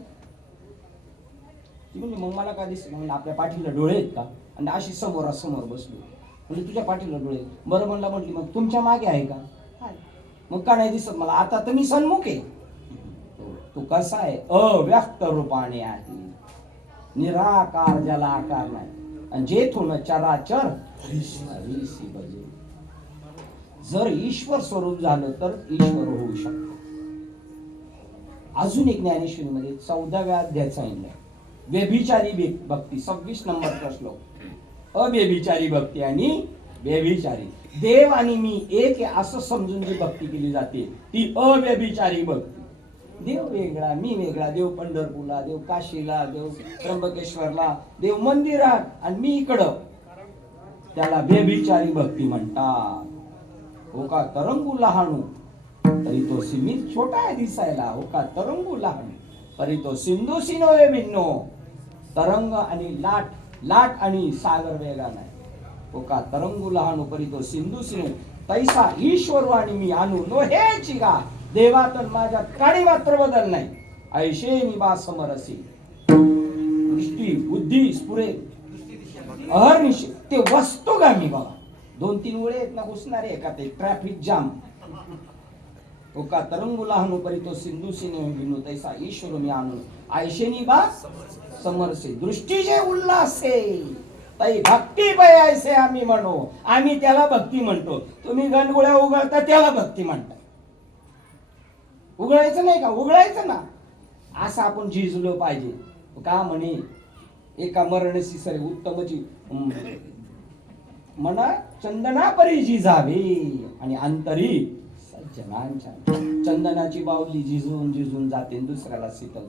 ती म्हणली मग मला काय दिसत? म्हणलं आपल्या पाठीला डोळे आहेत का? आणि अशी समोरासमोर बसली. म्हणजे तुझ्या पाठीला डोळे आहेत? बरं म्हणला. म्हटली मग तुमच्या मागे आहे का? आहे. मग का नाही दिसत मला? आता तर मी सन्मुख आहे. तो कसा आहे? अव्यक्त रूपाने आहे, निराकार, ज्याला आकार नाही, आणि जेथून चराचर हरीसी भजे. जर ईश्वर स्वरूप झालं तर ईश्वर होऊ शकतो. अजून एक ज्ञानेश्वरीमध्ये 14व्या अध्यायात सांगितलं व्यभिचारी भक्ती. 26 नंबरचा श्लोक. अव्यभिचारी भक्ती आणि व्यभिचारी. देव आणि मी एक आहे असं समजून जी भक्ती केली जाते ती अव्यभिचारी भक्ती. देव वेगळा, मी वेगळा. देव पंढरपूरला, देव काशीला, देव त्र्यंबकेश्वरला, देव मंदिरात, आणि मी इकडं. त्याला व्यभिचारी भक्ती म्हणतात. हो का तरंगू लहानू तरी तो सीमित छोटा आहे दिसायला. हो का तरंगू लहानू तरी तो सिंधू सिनोवे भिन्नो. तरंग आणि लाट, लाट आणि सागर वेगळा नाही. हो का तरंगू लहानू परी तो सिंधू सिनो. तैसा ईश्वर आणि मी आणू नो हे चिगा. देवात माझ्यात काडी मात्र बदल नाही. ऐशे निबा समरसी. दृष्टी बुद्धी स्फुरे अहर्निश. ते वस्तुगामी बघा. 2-3 वेळे आहेत ना घुसणारे का ते ट्रॅफिक जाम. ओका तरंगुला हनुपरी तो सिंधू सिने विनु तैसा ईश्वर मी आणून आयशेनी बा समरसे दृष्टीचे उल्हासे ताई भक्ती पाय ऐसे आम्ही म्हणू. आम्ही त्याला भक्ती म्हणतो. तुम्ही गणगोळ्या उघडता त्याला भक्ती म्हणता. उघडायचं नाही का? उघडायचं ना. असं आपण झिजलो पाहिजे. का म्हणे एका मरणसी सरे उत्तमची म्हणा चंदना परी झिजावे आणि अंतरी सज्जनांच्या. चंदनाची बावली झिजून झिजून जाते दुसऱ्याला शीतल.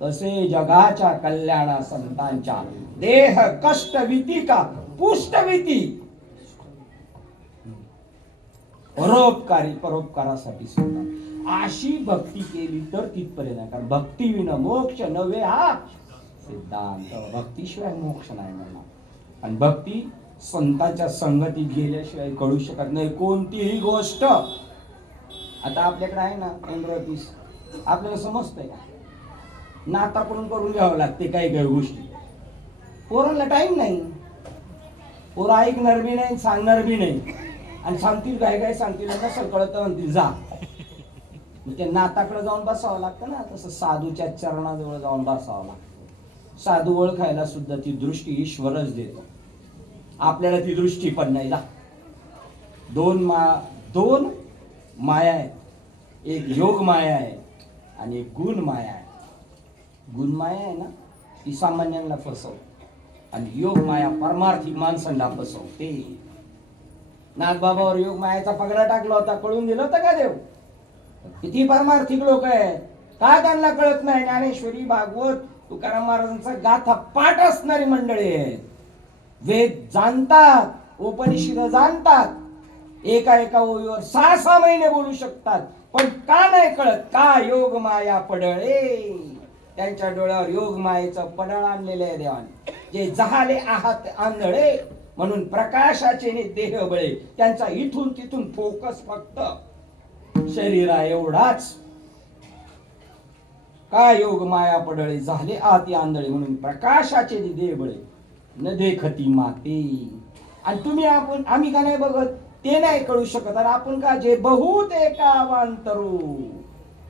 तसे जगाच्या कल्याणा संतांच्या देह कष्ट भीती का पुष्ट भीती परोपकारी परोपकारासाठी सुद्धा अशी भक्ती केली तर तिथपर्यंत. कारण भक्ती विना मोक्ष नव्हे हा सिद्धांत. भक्तीशिवाय मोक्ष नाही म्हणणार. आणि भक्ती संतांच्या संगतीत गेल्याशिवाय कळू शकत नाही कोणतीही गोष्ट. आता आपल्याकडे आहे ना एंड्रॉइड आपल्याला समजतंय का? नाताकडून करून घ्यावं लागते काही काही गोष्टी. पोरांना टाइम नाही. पोरं ऐकणार बी नाही सांगणार बी नाही. आणि सांगतील काय काय सांगतील नसेल कळत म्हणतील जा. ते नाताकडे जाऊन बसावं लागतं ना. तसं साधूच्या चरणाजवळ जाऊन बसावं लागतं. साधू ओळखायला सुद्धा ती दृष्टी ईश्वरच देतो. आपल्याला ती दृष्टी पण नाही. जा दोन माया आहेत. एक योग माया आहे आणि एक गुण माया आहे. गुण माया आहे ना ती सामान्यांना फसवते आणि योग माया परमार्थिक माणसांना फसवते. नागबाबावर योग मायाचा पगडा टाकला होता. कळून दिलं होतं का देव? किती परमार्थिक लोक आहेत. का त्यांना कळत नाही? ज्ञानेश्वरी भागवत तुकाराम महाराजांचा गाथा पाठ असणारी मंडळी आहेत. वेद जाणतात, उपनिषद जाणतात. एका ओळीवर 6 महिने बोलू शकतात. पण का नाही कळत? का योग माया पडळे. त्यांच्या डोळ्यावर योग मायेचं पडळ आणलेलं आहे देवाने. जे जहाले आहात आंधळे म्हणून प्रकाशाचे देह बळे. त्यांचा इथून तिथून फोकस फक्त शरीरा एवढाच. का योग माया पडळे झाले आती आंधळे म्हणून प्रकाशाचे देह बळे न देखती माते. आणि तुम्ही आम्ही का नाही बघत ते नाही कळू शकत. आणि आपण का जे बहुत एकावांतरू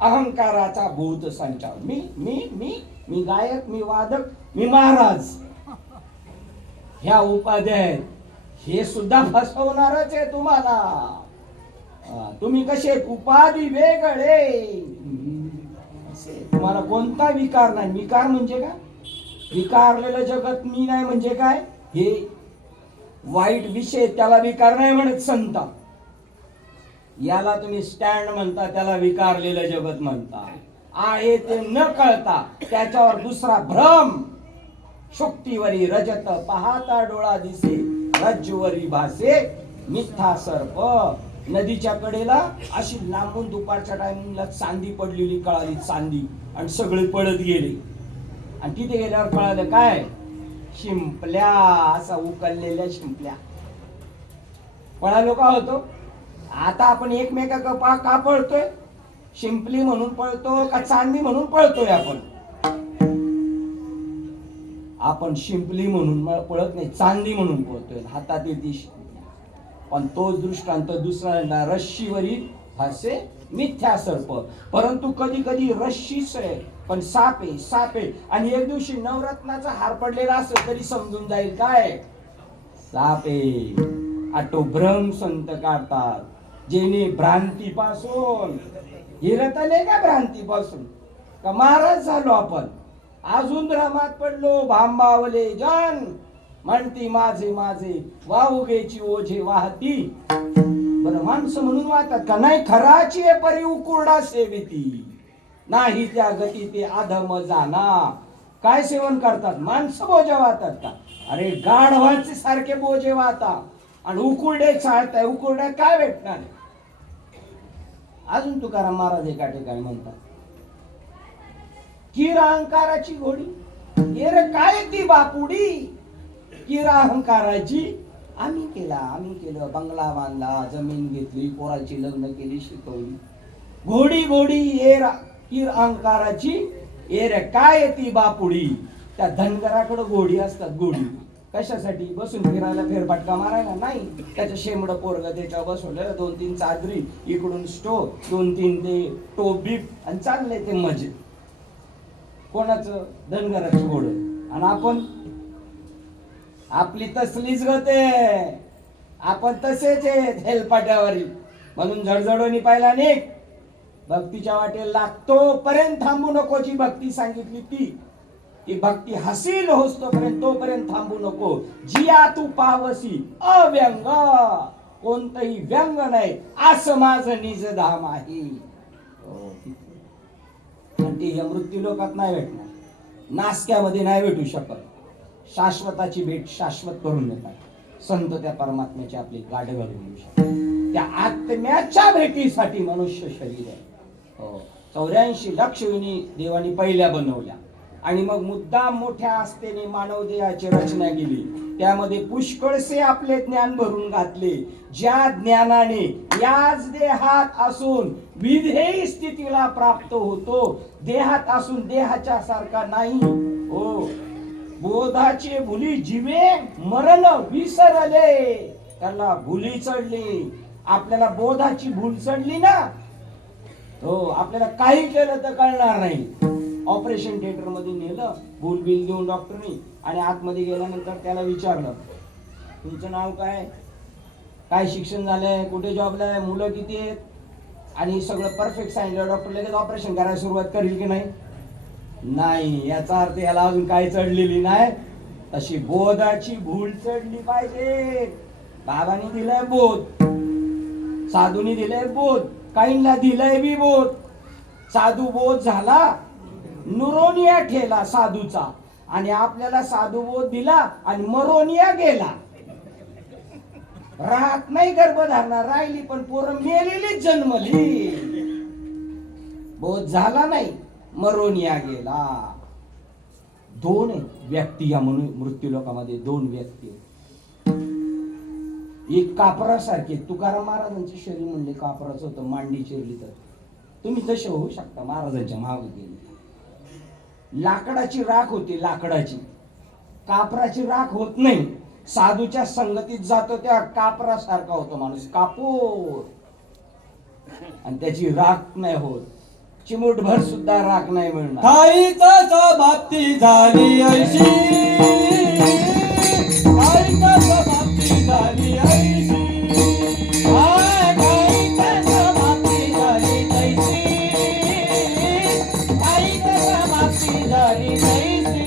अहंकाराचा भूत संचार. मी मी मी मी गायक, मी वादक, मी महाराज, ह्या उपाध्या आहेत. हे सुद्धा फसवणारच आहे तुम्हाला. तुम्ही कसे उपाधी वेगळे. तुम्हाला कोणता विकार नाही. विकार म्हणजे काय? विकारलेलं जगत मी नाही म्हणजे काय? हे वाईट विषय त्याला विकार नाही म्हणत संत. याला तुम्ही स्टँड म्हणता त्याला विकारलेलं जगत म्हणता. आहे ते न कळता त्याच्यावर दुसरा भ्रम. शुक्तीवरी रजत पाहता डोळा दिसे रज्जुवरी भासे मिथ्या सर्प. नदीच्या कडेला अशी लांबून दुपारच्या टायमिंगला चांदी पडलेली कळाली. चांदी आणि सगळे पळत गेले. आणि तिथे गेल्यावर कळालं काय? शिंपल्या. असा उकललेल्या शिंपल्या. पळालो का होतो? आता आपण एकमेका का पळतोय? शिंपली म्हणून पळतो का चांदी म्हणून पळतोय? आपण शिंपली म्हणून पळत नाही, चांदी म्हणून पळतोय. हातात येते. पण तोच दृष्टांत दुसरा रश्शीवरील भासे मिथ्या सर्प. परंतु कधी कधी रश्शीच आहे पण सापे. आणि एक दिवशी नवरत्नाचा हार पडलेला असेल तरी समजून जाईल काय सापे. आटो भ्रम संत काढतात. जेणे भ्रांतीपासून हिरतले का भ्रांतीपासून का महाराज झालो आपण. अजून भ्रमात पडलो. भांबावले जन म्हणती माझे माझे वाहुगेची ओझे वाहती. बरं माणसं म्हणून वाहतात का? नाही. खराची परी उकुरडा सेविती नाही त्या गती ते आधम जाना. काय सेवन करतात? माणसं बोजे वाहतात का? अरे गाढवांचे सारखे बोजे वाहता आणि उकुरडे चालताय. उकुरड्यात काय भेटणार? अजून तुकाराम महाराज एका ठिकाणी म्हणतात किर अहंकाराची घोडी. रे काय ती बापुडी. किर अहंकाराची. आम्ही केलं बंगला बांधला, जमीन घेतली, पोराची लग्न केली, शिकवली. घोडी किर अहंकाराची. रे काय ती बापुडी. त्या धनगराकडे घोडी असतात. घोडी कशासाठी? बसून फिरायला, फेरफटका मारायला नाही. त्याचं शेंबड पोरग त्याच्यावर बसवलेलं, 2-3 चादरी, इकडून स्टो, 2-3 ते टोप बीप, आणि चाललंय ते मजेत. कोणाचं? धनगराचं घोड. आणि आपण आपली तसलीच गते, आपण तसेच आहेत हेलपाट्यावरी. म्हणून झडझडोनी पाहिला निक, भक्तीच्या वाटेला लागतो पर्यंत थांबू नको. जी भक्ती सांगितली ती भक्ती हसील होस तोपर्यंत थांबू नको. जिया तू पावसी अव्यंग, कोणतंही व्यंग नाही, असं माझं निज धाम आहे. आणि ते या मृत्यू लोकात नाही भेटणार, नासक्यामध्ये नाही भेटू शकत. शाश्वताची भेट शाश्वत करून देतात संत. त्या परमात्म्याची आपली गाठ घालून देऊ शकतात. त्या आत्म्याच्या भेटीसाठी मनुष्य शरीर आहे. 84 लक्ष योनी देवानी पहिल्या बनवल्या, आणि मग मुद्दाम मोठ्या आस्थेने मानव देहाची रचना केली. त्यामध्ये पुष्कळसे आपले ज्ञान भरून घातले, ज्या ज्ञानाने याच देहात असून विधेय स्थितीला प्राप्त होतो. देहात असून देहाच्या सारखा नाही हो. बोधाचे भुली जीवे मरण विसरले, त्याला भुली चढली. आपल्याला बोधाची भूल चढली ना, हो, आपल्याला काही केलं तर कळणार नाही. ऑपरेशन थिएटर मध्ये नेलं, भूल बिल देऊन डॉक्टरनी, आणि आतमध्ये गेल्यानंतर त्याला विचारलं, तुमचं नाव काय, काय शिक्षण झालंय, कुठे जॉबला आहे, मुलं किती आहेत, आणि सगळं परफेक्ट सांगितलं. डॉक्टर लगेच ऑपरेशन करायला सुरुवात करेल की नाही? नाही. याचा अर्थ याला अजून काही चढलेली नाही. तशी बोधाची भूल चढली पाहिजे. बाबांनी दिलंय बोध, साधूनी दिलंय बोध, काहींना दिलंय बी बोध. साधू बोध झाला, नुरोनिया ठेला साधूचा, आणि आपल्याला साधू बोध दिला आणि मरोनिया गेला. राहत नाही गर्भधारणा, राहिली पण पोरं मेलेलीच जन्मली. बोध झाला नाही, मरोनिया गेला. दोन व्यक्ती या मृत्यू लोकांमध्ये, 2 व्यक्ती. एक कापरासारखे. तुकाराम महाराजांचे शरीर म्हणले कापराचं होतं, मांडी चिरली तर तुम्ही तसे होऊ शकता. महाराजांच्या मागे गेले. लाकडाची राख होती, लाकडाची. कापराची राख होत नाही. साधूच्या संगतीत जातो त्या कापरासारखा होतो माणूस, कापूर, आणि त्याची राख नाही होत. चिमूटभर सुद्धा राख नाही मिळणार. काहीच बाबती झाली ऐशी, काहीच बाबती झाली ऐशी, काहीच बाबती झाली तैसी, काहीच बाबती झाली तैसी.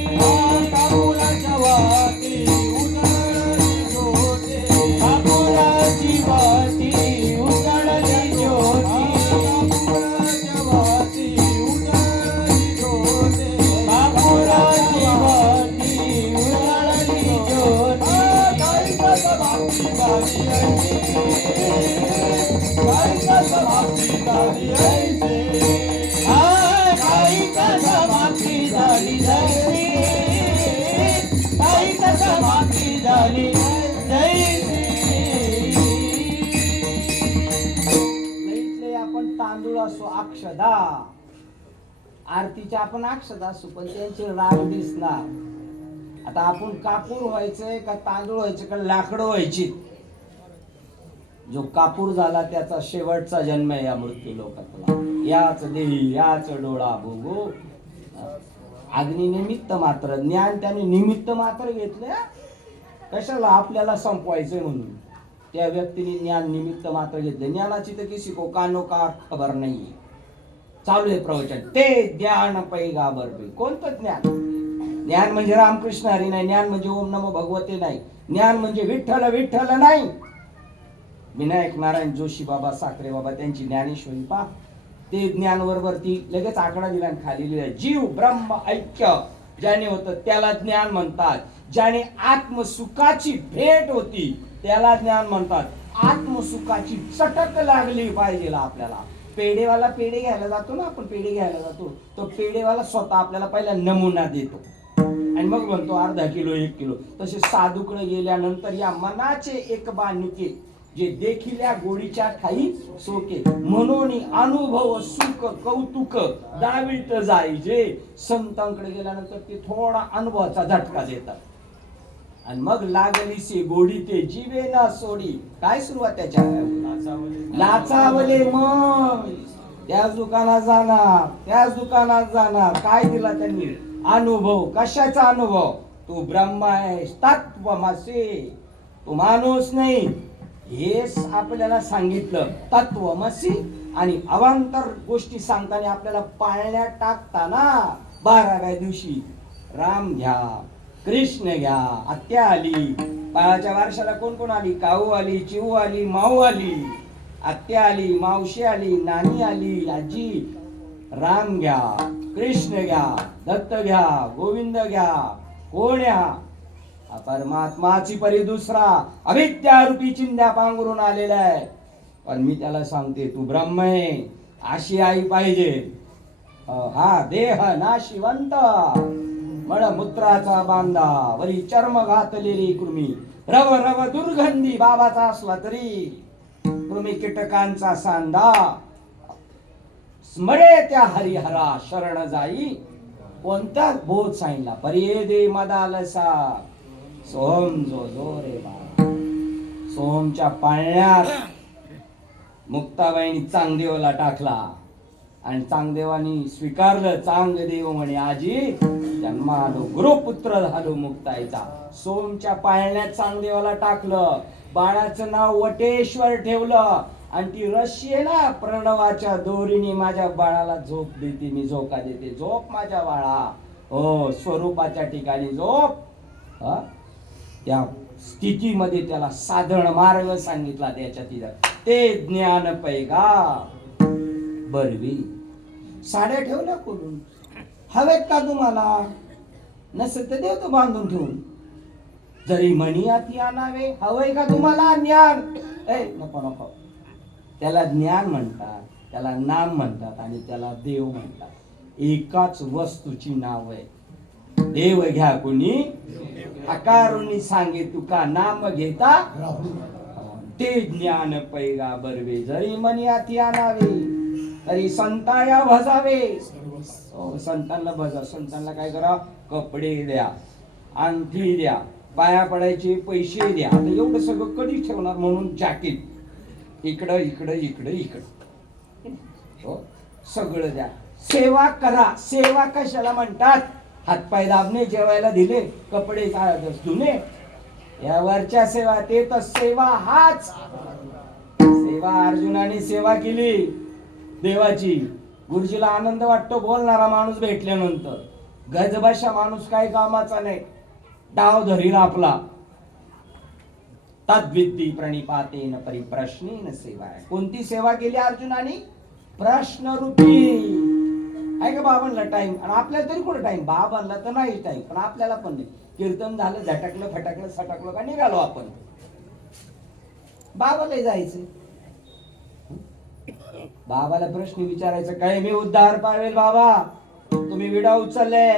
कापुराच्या वाटी उजळली ज्योती, कापुराची वाटी उजळली ज्योती, कापुराच्या वाटी उजळली ज्योती, कापुराची वाटी उजळली ज्योती. काहीच बाबती झाली ऐशी, काहीच बाबती झाली ऐशी, काहीच बाबती झाली ऐशी, काहीच बाबती झाली ऐशी. लईतले आपण तांदूळ असो, अक्षदा आरतीच्या आपण अक्षदा असू, पण त्यांचे राग दिसणार. आता आपण कापूर व्हायचंय का तांदूळ व्हायचे का लाकडं व्हायची? जो कापूर झाला त्याचा शेवटचा जन्म आहे या मृत्यू लोकातला. याच देही याच डोळा भोगो. अग्नी निमित्त मात्र, ज्ञान त्याने निमित्त मात्र घेतलं. कशाला? आपल्याला संपवायचंय म्हणून. त्या व्यक्तीने ज्ञान निमित्त मात्र घेतलं. ज्ञानाची तर किसी को कानो का खबर नाही. चालू आहे प्रवचन, ते ज्ञान पैगाबर पे. कोणतं ज्ञान? ज्ञान म्हणजे रामकृष्ण हरी नाही, ज्ञान म्हणजे ओम नमो भगवते नाही, ज्ञान म्हणजे विठ्ठल विठ्ठल नाही. विनायक नारायण जोशी बाबा, साखरे बाबा, त्यांची ज्ञानेश्वरी पा, ते ज्ञान वरती लगेच आकडा दिला आणि खाली लिहिला, जीव ब्रह्म ऐक्य ज्याने होतं त्याला ज्ञान म्हणतात. ज्याने आत्मसुखाची भेट होती त्याला ज्ञान म्हणतात. आत्मसुखाची चटक लागली पाहिजे आपल्याला. पेढेवाला पेढे घ्यायला जातो ना, आपण पेढे घ्यायला जातो, तो पेढेवाला स्वतः आपल्याला पहिला नमुना देतो आणि मग म्हणतो अर्धा किलो 1 किलो. तसे साधूकडे गेल्यानंतर या मनाचे एक बानिके, जे देखिल्या गोडीच्या ठाई सोके, म्हणून अनुभव सुख कौतुक दावित जायजे. संतांकडे गेल्यानंतर ते थोडा अनुभवाचा झटका देतात. आणि मग लागलीशी गोडी ते जीवे ना सोडी. काय सुरुवात त्याच्या? लाचावले मग त्याच दुकानात जाणार, त्याच दुकानात जाणार. काय दिला त्यांनी? अनुभव. कशाचा अनुभव? तू ब्रह्म आहेस, तत्वमसी, तू माणूस नाही. हेच आपल्याला सांगितलं तत्वमसी. आणि अवांतर गोष्टी सांगताना आपल्याला पाळण्यात टाकताना 12व्या दिवशी राम घ्या, कृष्ण घ्या, आत्या आली. बाळाच्या वारशाला कोण कोण आली? काऊ आली, चिऊ आली, माऊ आली, आत्या आली, मावशी आली, नानी आली, आजी. राम घ्या, कृष्ण घ्या, दत्त घ्या, गोविंद घ्या, कोण घ्या? परमात्माची परी दुसरा अविद्या रूपी चिंध्या पांघरून आलेला आहे. पण मी त्याला सांगते तू ब्रह्म आहे, अशी आई पाहिजे. हा देह नाशिवंत, मळमूत्राचा बांधा, वरी चर्म घातलेली कृमी, रव रव दुर्गंधी बाबाचा असला तरी कृमी कीटकांचा सांदा. स्मरे त्या हरिहरा शरण जाई. कोणता बोध सांगितला? परिये दे मदालसा सोहम जो जो रे बा. सोहमच्या पाळण्यात मुक्ताबाईंनी चांगदेवाला टाकला आणि चांगदेवानी स्वीकारलं. चांगदेव म्हणे आजी जन्मालो गुरुपुत्र झालो मुक्ताईचा. सोमच्या पाळण्यात चांगदेवाला टाकलं. बाळाचं नाव वटेश्वर ठेवलं. आणि ती रशी आहे ना प्रणवाच्या दोरीने माझ्या बाळाला झोप देते, मी झोका देते. झोप माझ्या बाळा. हो, स्वरूपाच्या ठिकाणी झोप. त्या स्थितीमध्ये त्याला साधन मार्ग सांगितला त्याच्या तिथं. ते ज्ञान पैगा बरवी. साड्या ठेवल्या खोलून. हवेत का तुम्हाला? नसेल तर देव तो बांधून ठेवून. जरी मणी हाती आणावे. हवंय का तुम्हाला ज्ञान? नको नको. त्याला ज्ञान म्हणतात, त्याला नाम म्हणतात आणि त्याला देव म्हणतात. एकाच वस्तूची नाव आहे. देव घ्या कुणी आकारुनी सांगे तुका, नाम घेता ते ज्ञान पैगा बरवे. जरी मनी हाती आणावे तरी संताया भजावे. संतांना भजा. संतांना काय करा? कपडे द्या, अंगठी द्या, पाया पडायचे पैसे द्या. आता एवढं सगळं कधी ठेवणार? म्हणून जॅकेट इकडं इकडं इकडं इकडं, हो सगळं द्या. सेवा करा. सेवा कशाला म्हणतात? हातपाय दाबणे, जेवायला दिले, कपडे धुणे, यावरच्या सेवा. ते तर सेवा हाच. सेवा अर्जुनाने सेवा केली देवाची. गुरुजीला आनंद वाटतो बोलणारा माणूस भेटल्यानंतर. गजबशा माणूस काही कामाचा नाही, डाव धरील आपला. तद्विद्धी प्रणिपातेन परिप्रश्नेन सेवा. कोणती सेवा केली अर्जुनाने? प्रश्नरूपी. आहे का बाबांना टाइम? आणि आपल्याला तरी कुठे टाइम? बाबांना तर नाही टाइम, पण आपल्याला पण नाही. कीर्तन झालं, झटकलं फटकलं सटकलं का निघालो आपण. बाबाला जायचं. बाबाला प्रश्न विचारायचं, काय मी उद्धार पावेल बाबा? तुम्ही विडा उचलले,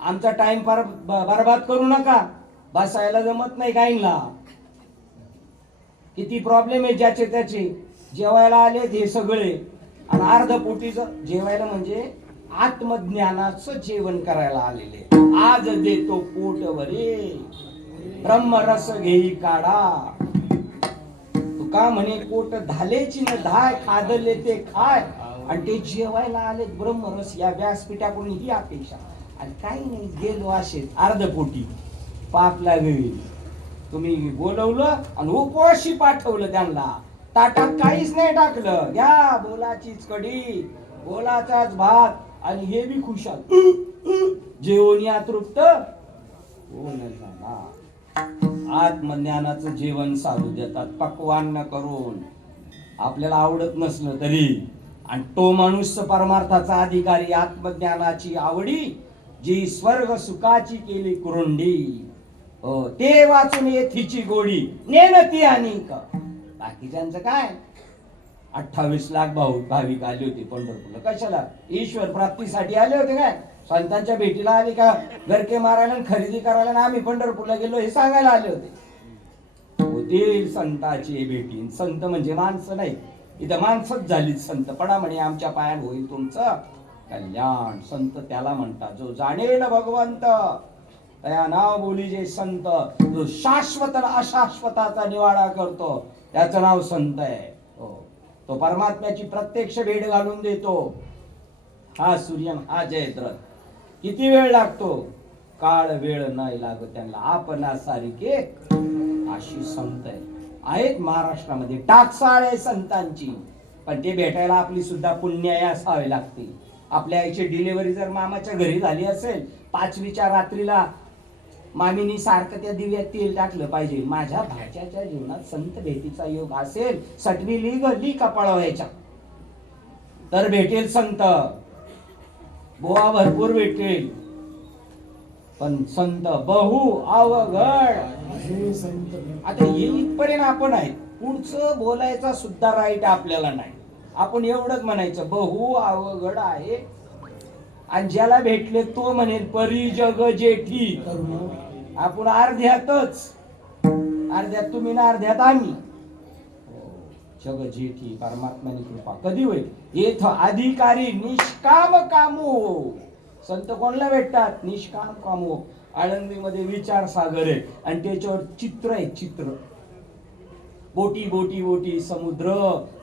आमचा टाइम फार बरबाद करू नका. बसायला जमत नाही काहींना. किती प्रॉब्लेम आहे ज्याचे त्याचे. जेवायला आले हे सगळे आणि अर्ध पोटीचं जेवायला म्हणजे आत्मज्ञानाचं जेवण करायला आलेले. आज देतो पोट भरे ब्रह्मरस घेई काढा. तुका म्हणे पोट धालेची न धाय, खादले ते खाय. आणि ते जेवायला आले ब्रह्मरस या व्यासपीठाकडून ही अपेक्षा. आणि काही नाही, गेलो असेच अर्ध पोटी. पाप लागली. तुम्ही बोलवलं आणि उपवाशी पाठवलं त्यांना. ताटात काहीच नाही टाकलं. घ्या बोलाचीच कढी, बोलाचाच भात आणि हे बी खुशाल. जेवण या तृप्त होऊन झाला. आत्मज्ञानाचं जेवण साधू देतात पक्वान्न करून. आपल्याला आवडत नसलं तरी. आणि तो माणूस परमार्थाचा अधिकारी. आत्मज्ञानाची आवडी जी स्वर्ग सुखाची केली कुरुंडी. ते वाचून येथीची गोडी नेनती अनेक. बाकीच्यांचं काय? 28 लाख भाविक आले होते पंढरपूरला. कशाला? ईश्वर प्राप्तीसाठी आले होते काय? संतांच्या भेटीला आले का? गरके मारायला खरेदी करायला ना आम्ही पंढरपूरला गेलो हे सांगायला आले होते. होतील संताची भेटी. संत म्हणजे माणसं नाही, इथं माणसंच झालीच संत. पडा म्हणे आमच्या पायात होईल तुमचं कल्याण. संत त्याला म्हणतात जो जाणेल भगवंत. त्या नाव बोली जे संत जो शाश्वत आणि अशाश्वताचा निवाडा करतो त्याचं नाव संत आहे. हो, तो परमात्म्याची प्रत्यक्ष भेट घालून देतो. हा सूर्य हा जयद्रथ. किती वेळ लागतो? काळ वेळ नाही लागत त्यांना. आपणा सारखे अशी संत आहेत महाराष्ट्रामध्ये. टाकसाळ आहे संतांची. पण ते भेटायला आपली सुद्धा पुण्याई असावे लागते. आपल्या आईची डिलिव्हरी जर मामाच्या घरी झाली असेल 5वीच्या रात्रीला मामीनी सारखं त्या दिव्यात तेल टाकलं पाहिजे. माझ्या भाच्याच्या जीवनात संत भेटीचा योग असेल 6वी ली कपाळ व्हायच्या तर भेटेल संत. बोवा भरपूर भेटेल पण संत बहु अवघड. आता हे इथपर्यंत आपण आहे. पुढचं बोलायचा सुद्धा राईट आपल्याला नाही. आपण एवढंच म्हणायचं बहु अवघड आहे. आणि ज्याला भेटले तो म्हणेल परी जग जेठी. आपण अर्ध्यातच, अर्ध्यात तुम्ही ना अर्ध्यात आम्ही. जग जेठी परमात्म्याने कृपा कधी होईल? येथ अधिकारी निष्काम कामो. संत कोणाला भेटतात? निष्काम कामो. आळंदीमध्ये विचार सागर आहे आणि त्याच्यावर चित्र आहे. चित्र बोटी बोटी बोटी समुद्र,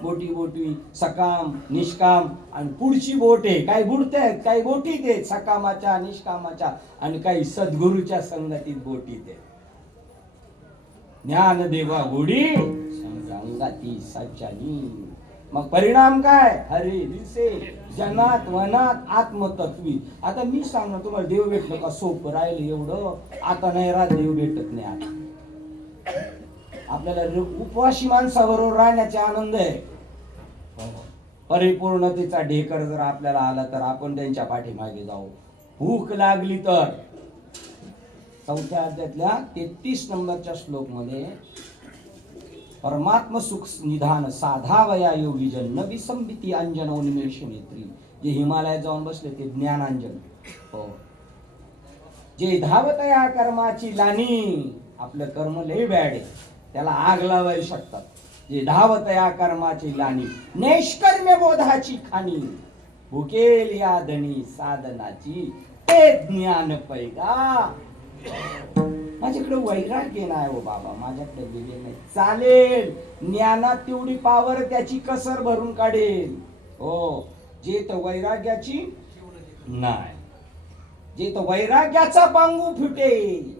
बोटी बोटी सकाम निष्काम आणि पुढची बोट आहे. काही बुडतायत काही बोटीत आहेत सकामाच्या निष्कामाच्या आणि काही सद्गुरूच्या संगतीत बोटीत आहेत. ज्ञानदेवा गोडी संगाती सच्चानी. मग परिणाम काय? हरी दिसे जनात वनात आत्मतत्वी. आता मी सांगणार तुम्हाला देव भेटलं का सोपं राहिलं एवढं? आता नाही राहत देव भेटत नाही. आता आपल्याला उपवासी माणसाबरोबर राहण्याचा आनंद आहे. परिपूर्णतेचा ढेकर जर आपल्याला आला तर आपण त्यांच्या पाठीमागे जाऊ. भूक लागली तर 4थ्या अध्यायातल्या 33 नंबरच्या श्लोक मध्ये परमात्म सुख निधान साधावया योगी जन न विसंबिती अंजन उन्मेष नेत्री. जे हिमालयात जाऊन बसले ते ज्ञानांजन. हो, जे धावतया कर्माची लानी. आपलं कर्म लय बॅड आहे त्याला आग लावायला शकतात. जे धावतया कर्माची लानी नैष्कर्म्य बोधाची खाणी. भुकेल या धनी साधनाची ते ज्ञान पैगा. माझ्याकडे वैराग्य नाही हो बाबा, माझ्याकडे दिले नाही चालेल. ज्ञानात तेवढी पावर त्याची कसर भरून काढेल. हो, जे तर वैराग्याची नाही, जे तर वैराग्याचा पांगू फुटेल,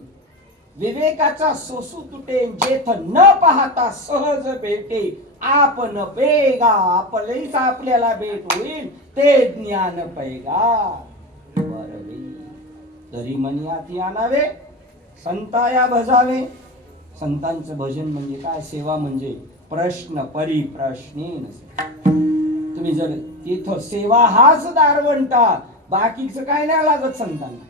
विवेकाचा सोसू तुटे. जेथ न पाहता सहज भेटे आपण पेगा. आपलेच आपल्याला भेट होईल ते ज्ञान पैगा. बरं तरी मनी आती आणावे संताया भजावे. संतांचं भजन म्हणजे काय? सेवा म्हणजे प्रश्न परिप्रश्नेन. तुम्ही जर तिथं सेवा हाच दारवंटा, बाकीचं काय नाही लागत संतांना.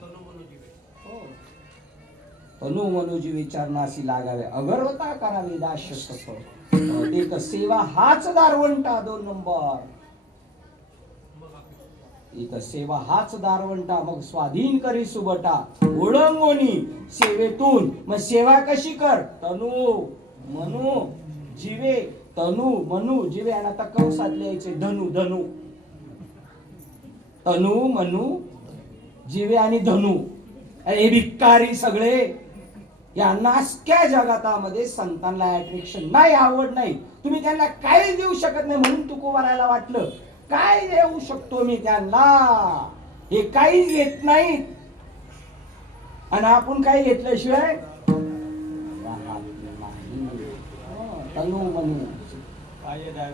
तनु मनोजी विचारणासी लागावे अगरवता करावे दास्य सफ. ते तर सेवा हाच दारवंटा 2 नंबर. इथं सेवा हाच दारवंटा. मग स्वाधीन करी सुबटा ओळंगोनी सेवेतून. मग सेवा कशी कर? तनु मनु जीवे. तनु मनु जीवे. आणि आता कंसात लिहायचे धनु धनु. तनु मनु जीवे आणि धनु. हे भिक्कारी सगळे या नासक्या जगातामध्ये संतांना अट्रॅक्शन नाही, आवड नाही. तुम्ही त्यांना काही देऊ शकत नाही म्हणून तुकोबारायला वाटलं काय देऊ शकतो मी त्यांना. हे काहीच घेत नाहीत आणि आपण काही घेतल्याशिवाय तनु मनू.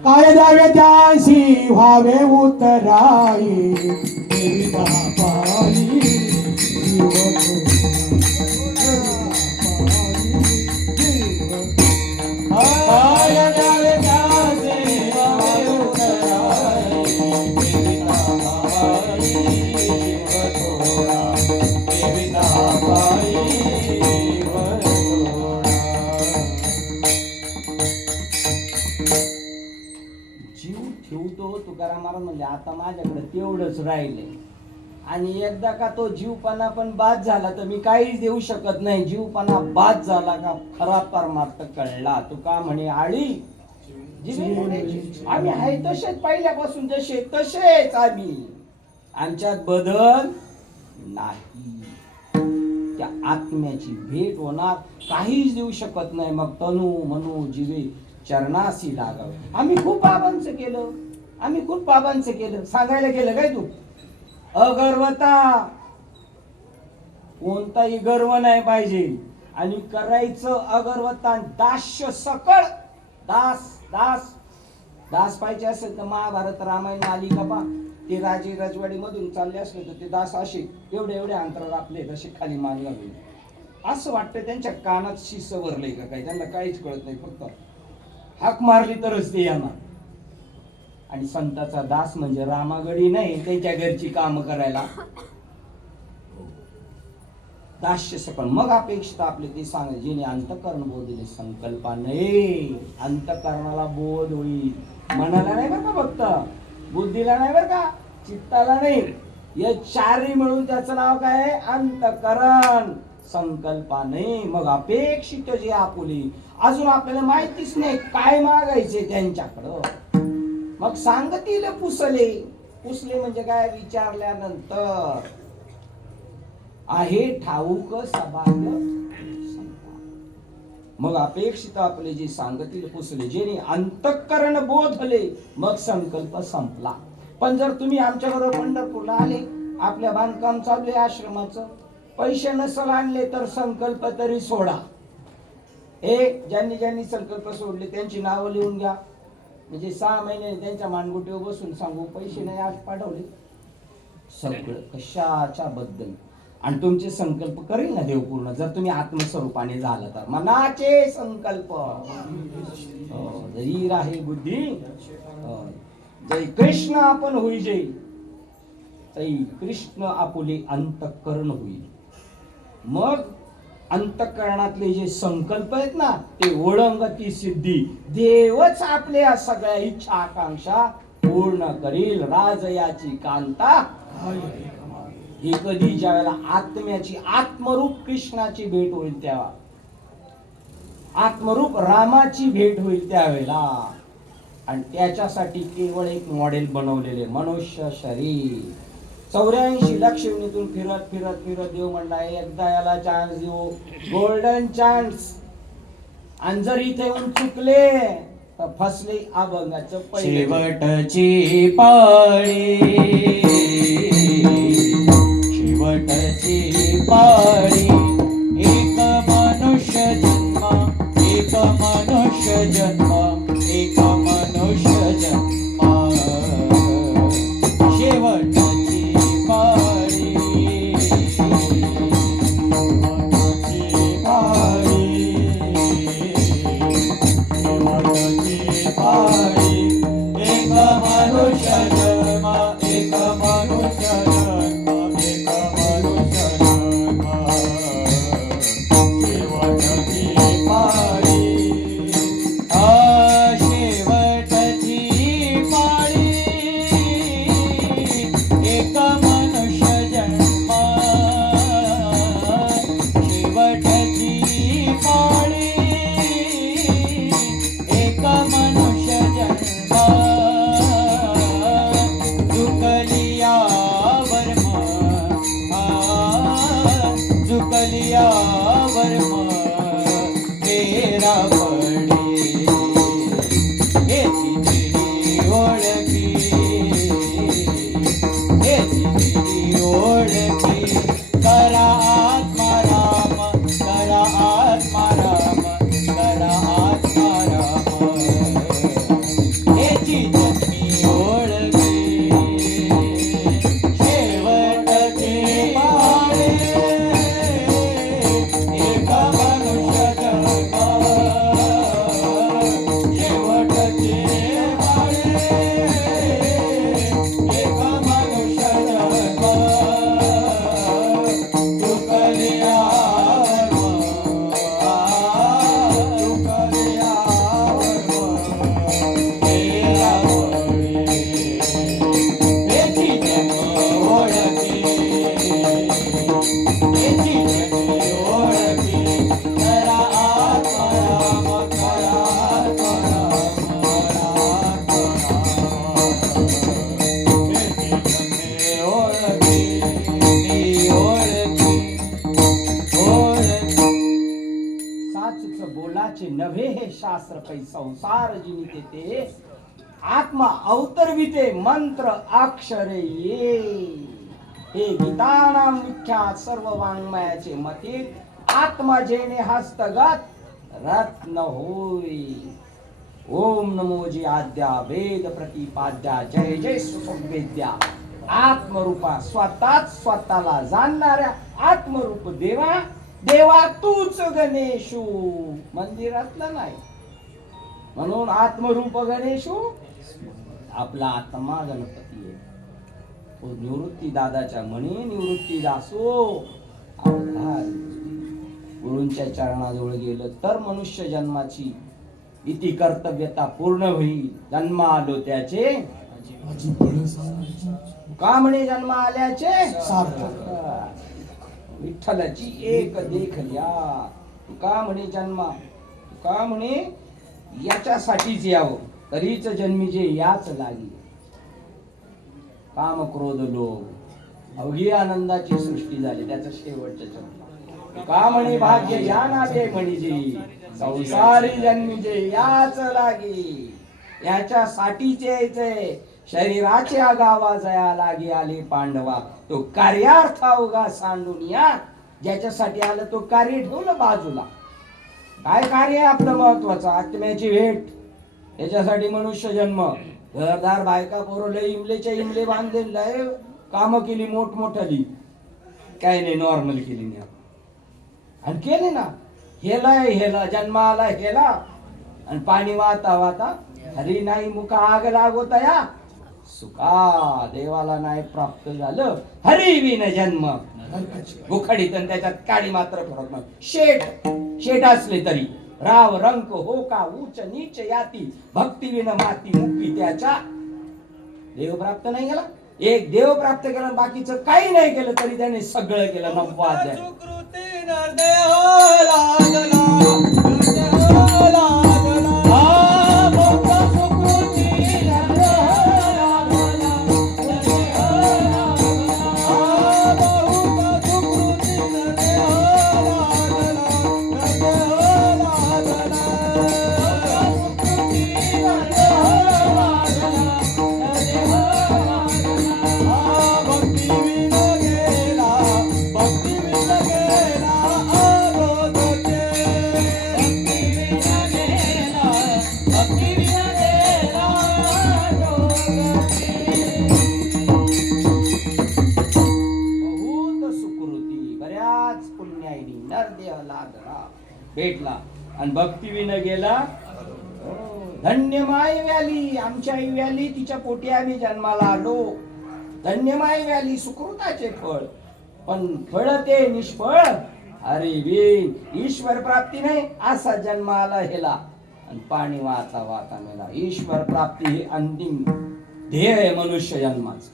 काय द्यावे त्याशी व्हावे उतराई. देविता पायी काय द्यावे त्याशी व्हावे उतराई. देविता पायी देविता पायी. जीव ठेवतो तुकाराम महाराज म्हणजे आता माझ्याकडे तेवढंच राहिले. आणि एकदा का तो जीवपणा पण बाद झाला तर मी काहीच देऊ शकत नाही. जीवपणा बाद झाला का खरा परमार्थ कळला. तुका म्हणे आळी आम्ही आहे तसेच पहिल्यापासून जसे तसेच आम्ही. आमच्यात बदल नाही. त्या आत्म्याची भेट होणार, काहीच देऊ शकत नाही. मग तनु मनु जीवे चरणासी लागावे. आम्ही खूप बाबांचं केलं, आम्ही खूप बाबांचं केलं, सांगायला गेलं काय तू? अगर्वता, कोणताही गर्व नाही पाहिजे आणि करायचं अगर्वता. दास्य सकळ, दास दास दास पाहिजे असेल तर महाभारत रामायण मालिका पहा. ते राजे राजवाडी मधून चालले असले तर ते दास असे एवढे एवढे अंतरावर आपले असे खाली मान घालून, असं वाटतं त्यांच्या कानात शिस भरलंय का काय, त्यांना काहीच कळत नाही, फक्त हाक मारली तरच ते येणार. आणि संताचा दास म्हणजे रामागडी नाही, त्यांच्या घरची काम करायला दास्य सकळ. मग अपेक्षित आपले ते सांग जिने अंतकरण बोध दिले, संकल्पा नाही, अंतकरणाला बोध होईल, मनाला नाही बरं का, फक्त बुद्धीला नाही बरं का, चित्ताला नाही. या चारही मिळून त्याचं नाव काय आहे? अंतकरण. संकल्पा नाही. मग अपेक्षित जे आपुली, अजून आपल्याला माहितीच नाही काय मागायचे त्यांच्याकडं. मग सांगतील पुसले. पुसले म्हणजे काय? विचारल्यानंतर आहे ठाऊक सभाग्य. मग अपेक्षित आपले जे सांगतील पुसले, जेणे अंतःकरण बोधले, मग संकल्प संपला. पण जर तुम्ही आमच्या बरोबर पंढरपूरला आले, आपल्या बांधकाम चालू आहे आश्रमाचं, पैसे नसल आणले तर संकल्प तरी सोडा. ज्यांनी ज्यांनी संकल्प सोडले त्यांची नावं लिहून घ्या, म्हणजे 6 महिने त्यांच्या मानगुटीवर बसून सांगू पैसे नाही आज पाठवले, सगळं कशाच्या बद्दल. आणि तुमचे संकल्प करेल ना देव पूर्ण, जर तुम्ही आत्मस्वरूपाने झाला तर. मनाचे संकल्प जरी राहे बुद्धी, जय कृष्ण आपण होई, जय कृष्ण आपुले अंतःकरण होईल. मग अंतःकरणातले जे संकल्प आहेत ना, ते ओळंगती सिद्धी, देवच आपल्या सगळ्या इच्छा आकांक्षा पूर्ण करील. राजयाची कांता हे कधी, ज्या वेळेला आत्म्याची, आत्मरूप कृष्णाची भेट होईल तेव्हा, आत्मरूप रामाची भेट होईल त्यावेळेला. आणि त्याच्यासाठी केवळ एक मॉडेल बनवलेले, मनुष्य शरीर. 84 लाख योनीतून फिरत फिरत फिरत देव म्हणला एकदा याला चान्स देऊ, गोल्डन चान्स. आणि जर इथे येऊन चुकले तर फसले अभंगाचं शेवटची पाळी, शेवटची पाळी. एक मनुष्य जन्म, एक मनुष्य जन्म, एक मनुष्य जन्म. शेवटची पाळी, शेवटची पाळी, शेवटची पाळी. एक मनुष्य जन्म, एक मनुष्य जन्म, एक मनुष्य जन्म. शेवटची पाळी, शेवटची पाळी. एक मनुष्य जन्म, शेवटची पाळी. एक मनुष्य जन्म. झुकलिया वर्म, झुकलिया वर्म, तेरा पडी. हेची दिली ओळखी, हेची दिली ओळखी. करा आत्मा राम, करा आत्मा राम, करा आत्मा राम. हेची जन्मी ओळखी. शेवटची पाळी, एक मनुष्य जन्म. शेवटची पाळी, एक मनुष्य जन्म. झुकलिया वर्म, झुकलिया वर्म, तेरा पडी. हेची जन्मी ओळखी, हेची जन्मी ओळखी. करा आत्मा राम, करा आत्मा राम, करा आत्मा राम. हेची जन्मी ओळखी, ती ओळखी. ओ आत्म्याचे नव्हे हे शास्त्र पै संसार जिनिते ते आत्मा अवतरविते मंत्र अक्षरे ये हे गीतानाम विख्यात सर्व वाङ्मयाचे मते आत्मा जेने हस्तगत रत्न होय. ओम नमो जी आद्या वेद प्रतिपाद्या जय जय सुसंवेद्या आत्मरूपा स्वतःच स्वतःला जाणणाऱ्या आत्मरूप देवा देवा तूच गणेशू मंदिरातला नाही म्हणून आत्मरूप गणेशू आपला आत्मा गणपती आहे. तो निवृत्ती दादाच्या म्हणे निवृत्ती दासो अवधार गुरूंच्या चरणाजवळ गेलं तर मनुष्य जन्माची इति कर्तव्यता पूर्ण होईल. जन्म आलो त्याचे का म्हणे जन्म आल्याचे विठ्ठलाची एक देखल्या. का म्हणे जन्मा का म्हणे याच्यासाठीच यावं तरीच जन्मी जे याच लागी. काम क्रोध लोभ अवघी आनंदाची सृष्टी झाली त्याचं शेवटचं चरण. का म्हणे भाग्य या नावे म्हणजे संसारी जन्मी जे याच लागी. याच्यासाठीच यायचंय शरीराचे आगावा जया लागी आले पांडवा. तो कार्यार्थ अवघा सांडून या ज्याच्यासाठी आलं तो कार्य ठेवलं बाजूला. काय कार्य आहे आपलं महत्वाचं आत्म्याची भेट. याच्यासाठी मनुष्य जन्म घरदार बायका पोरं लय इमलेच्या इमले बांधले लय काम केली मोठमोठाली काय नाही नॉर्मल केली नाही आणि केले ना हेला जन्माला हेला आणि पाणी वाहता वाहता हरी नाही मुका आग लागोता या सुका देवाला नाही प्राप्त झालं हरी विन जन्म गुखडीत आणि त्याच्यात काडी मात्र फरक नाही. शेठ असले तरी राव रंक हो का उच्च नीच याती भक्ती विन माती मुक्ती त्याच्या. देव प्राप्त नाही केला एक देव प्राप्त केला बाकीचं काही नाही केलं तरी त्याने सगळं केलं. नव्वाद भेटला आणि भक्ती विन गेला. धन्य माय व्याली आमच्या आई व्याली तिच्या पोटी आम्ही जन्माला आलो. धन्य माय व्याली सुकृताचे फळ पण फळ ते निष्फळ. अरे वीर ईश्वर प्राप्ती नाही असा जन्माला हेला आणि पाणी वाहता वाहता मेला. ईश्वर प्राप्ती हे अंतिम ध्येय आहे मनुष्य जन्माचं.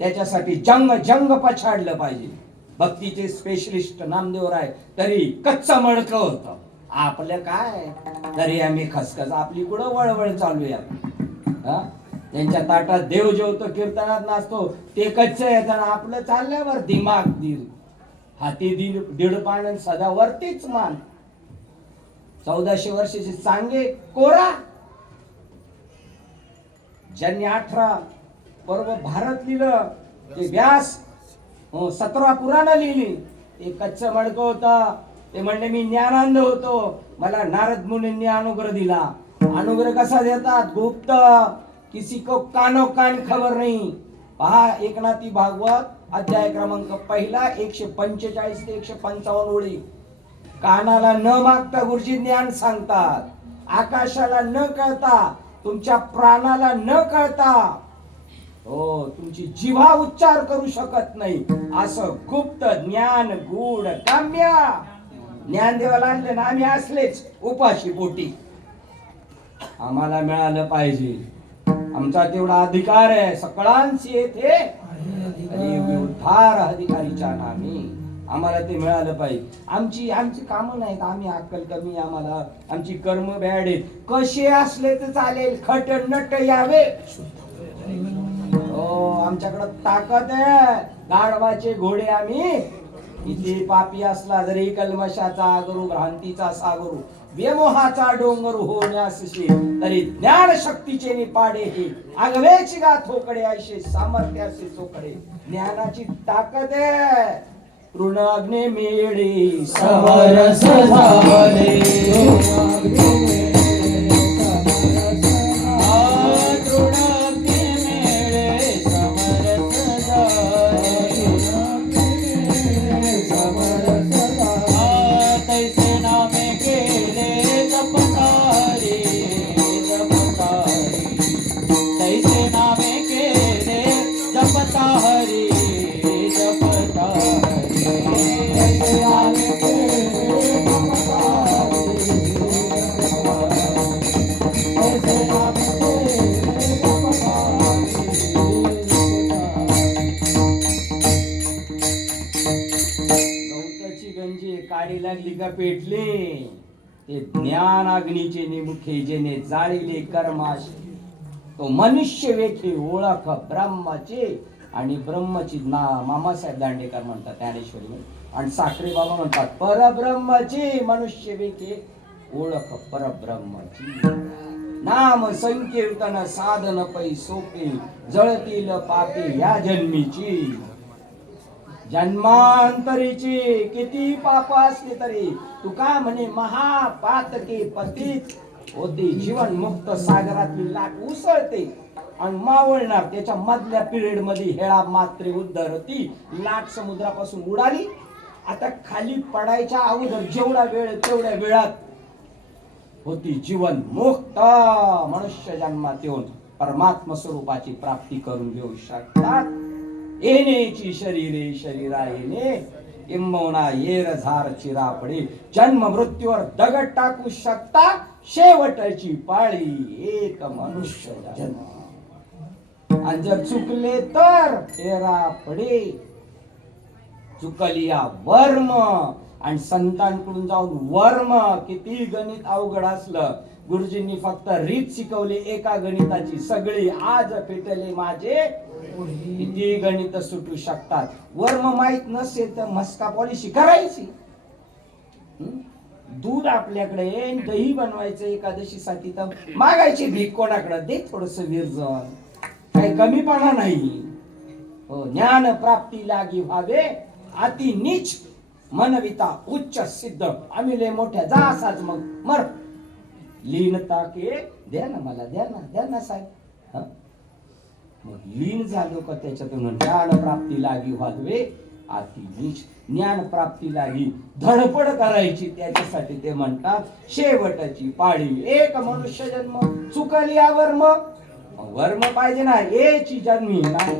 त्याच्यासाठी जंग जंग पछाडलं पाहिजे. भक्तीचे स्पेशलिस्ट नामदेवराय तरी कच्चा मडक होत आपलं काय तरी आम्ही खसखस आपली कुठं वळवळ चालूया. त्यांच्या ताटात देव जेवतो कीर्तनात नाचतो ते कच्च येताना आपलं चालल्यावर दिमाग हाती दीड पान सदा वरतीच मान. 1400 वर्षाचे चांगे कोरा ज्यांनी 18 पर्व भारत लिहिलं ते व्यास 17 पुराण लिहिली. ते कच्च मडक होता. ते म्हणले मी ज्ञानांध होतो मला नारद मुनींनी अनुग्रह दिला. अनुग्रह कसा देतात गुप्त किसी को कानो कान खबर नहीं. पहा एकनाथी भागवत अध्याय क्रमांक 1 145 ते 155 ओळी. कानाला न मागता गुरुजी ज्ञान सांगतात. आकाशाला न कळता तुमच्या प्राणाला न कळता हो तुमची जिव्हा उच्चार करू शकत नाही असं गुप्त ज्ञान गूढ काम्य ज्ञानदेवाला आणले ना आम्ही असलेच उपाशी पोटी. आम्हाला मिळालं पाहिजे. आमचा तेवढा अधिकार आहे सकळांची येथे उद्धार अधिकारीच्या नामी आम्हाला ते मिळालं पाहिजे. आमची कामं नाहीत आम्ही अक्कल कमी आम्हाला आमची कर्म बॅड आहेत. कसे असले तर चालेल खट नट यावे. हो आमच्याकडे ताकद आहे. गाढवाचे घोडे आम्ही किती पापी असला जरी कल्मशाचा आगरू भ्रांतीचा सागरू व्यमोहाचा डोंगर होण्यासशी तरी ज्ञान शक्तीचे निपाडे हे आगवेची गाथोकडे ऐशे सामर्थ्याचे चोकडे ज्ञानाची ताकद आहे ऋण अग्ने मेळे समरस झाले गवताची गंजी काडी लागली का पेटले ते ज्ञान अग्नीचे निमुखे जेने जाळीले कर्माशे तो मनुष्य वेखे ओळख ब्रह्माचे आणि ब्रह्मची ना मामासाहेब दांडेकर म्हणतात ज्ञानेश्वरी आणि साखरे बाबा म्हणतात परब्रह्मची मनुष्य वेखे ओळख परब्रह्मची नाम संकीर्तन साधन पै सोपे जळतील पापे या जन्मीची जन्मांतरीची किती पाप असली तरी तुका म्हणे महापातके पतित होते जीवन मुक्त सागरातली लाट उसळते आणि मावळणार त्याच्या मधल्या पिरियड मध्ये हेळा मात्रे उद्धरती लाट समुद्रापासून उडाली आता खाली पडायच्या अगोदर जेवढा वेळ तेवढ्या वेळात होती जीवन मुक्त मनुष्य जन्मात येऊन परमात्मा स्वरूपाची प्राप्ती करून घेऊ शकतात येण्याची शरीरे शरीरा येणे किंबहुना येर झार चिरापडे जन्म मृत्यूवर दगड टाकू शकता शेवटची पाळी एक मनुष्य जन्म आणि जर चुकले तर फेरा पडे चुकलिया वर्म आणि संतांकडून जाऊन वर्म किती गणित अवघड असलं गुरुजींनी फक्त रीत शिकवली एका गणिताची सगळी आज पेटले माझे किती गणित सुटू शकतात वर्म माहित नसेल तर मस्का पॉलिशी करायची दूध आपल्याकडे दही बनवायचं एकादशीसाठी तर मागायची भीक कोणाकडे दे थोडस विरजन काही कमीपणा नाही हो ज्ञान प्राप्ती लागी व्हावे अति नीच मनविता उच्च सिद्ध आम्ही लय मोठ्या जा असाच मग मर लीनता के द्या ना मला द्या ना साहेब मग लीन झालो का त्याच्यातून ज्ञान प्राप्ती लागी व्हावे अति नीच ज्ञान प्राप्ती लागी धडपड करायची त्याच्यासाठी ते म्हणतात शेवटची पाळी एक मनुष्य जन्म चुकली वर्म वर्म पाहिजे ना एची जन्मी नाही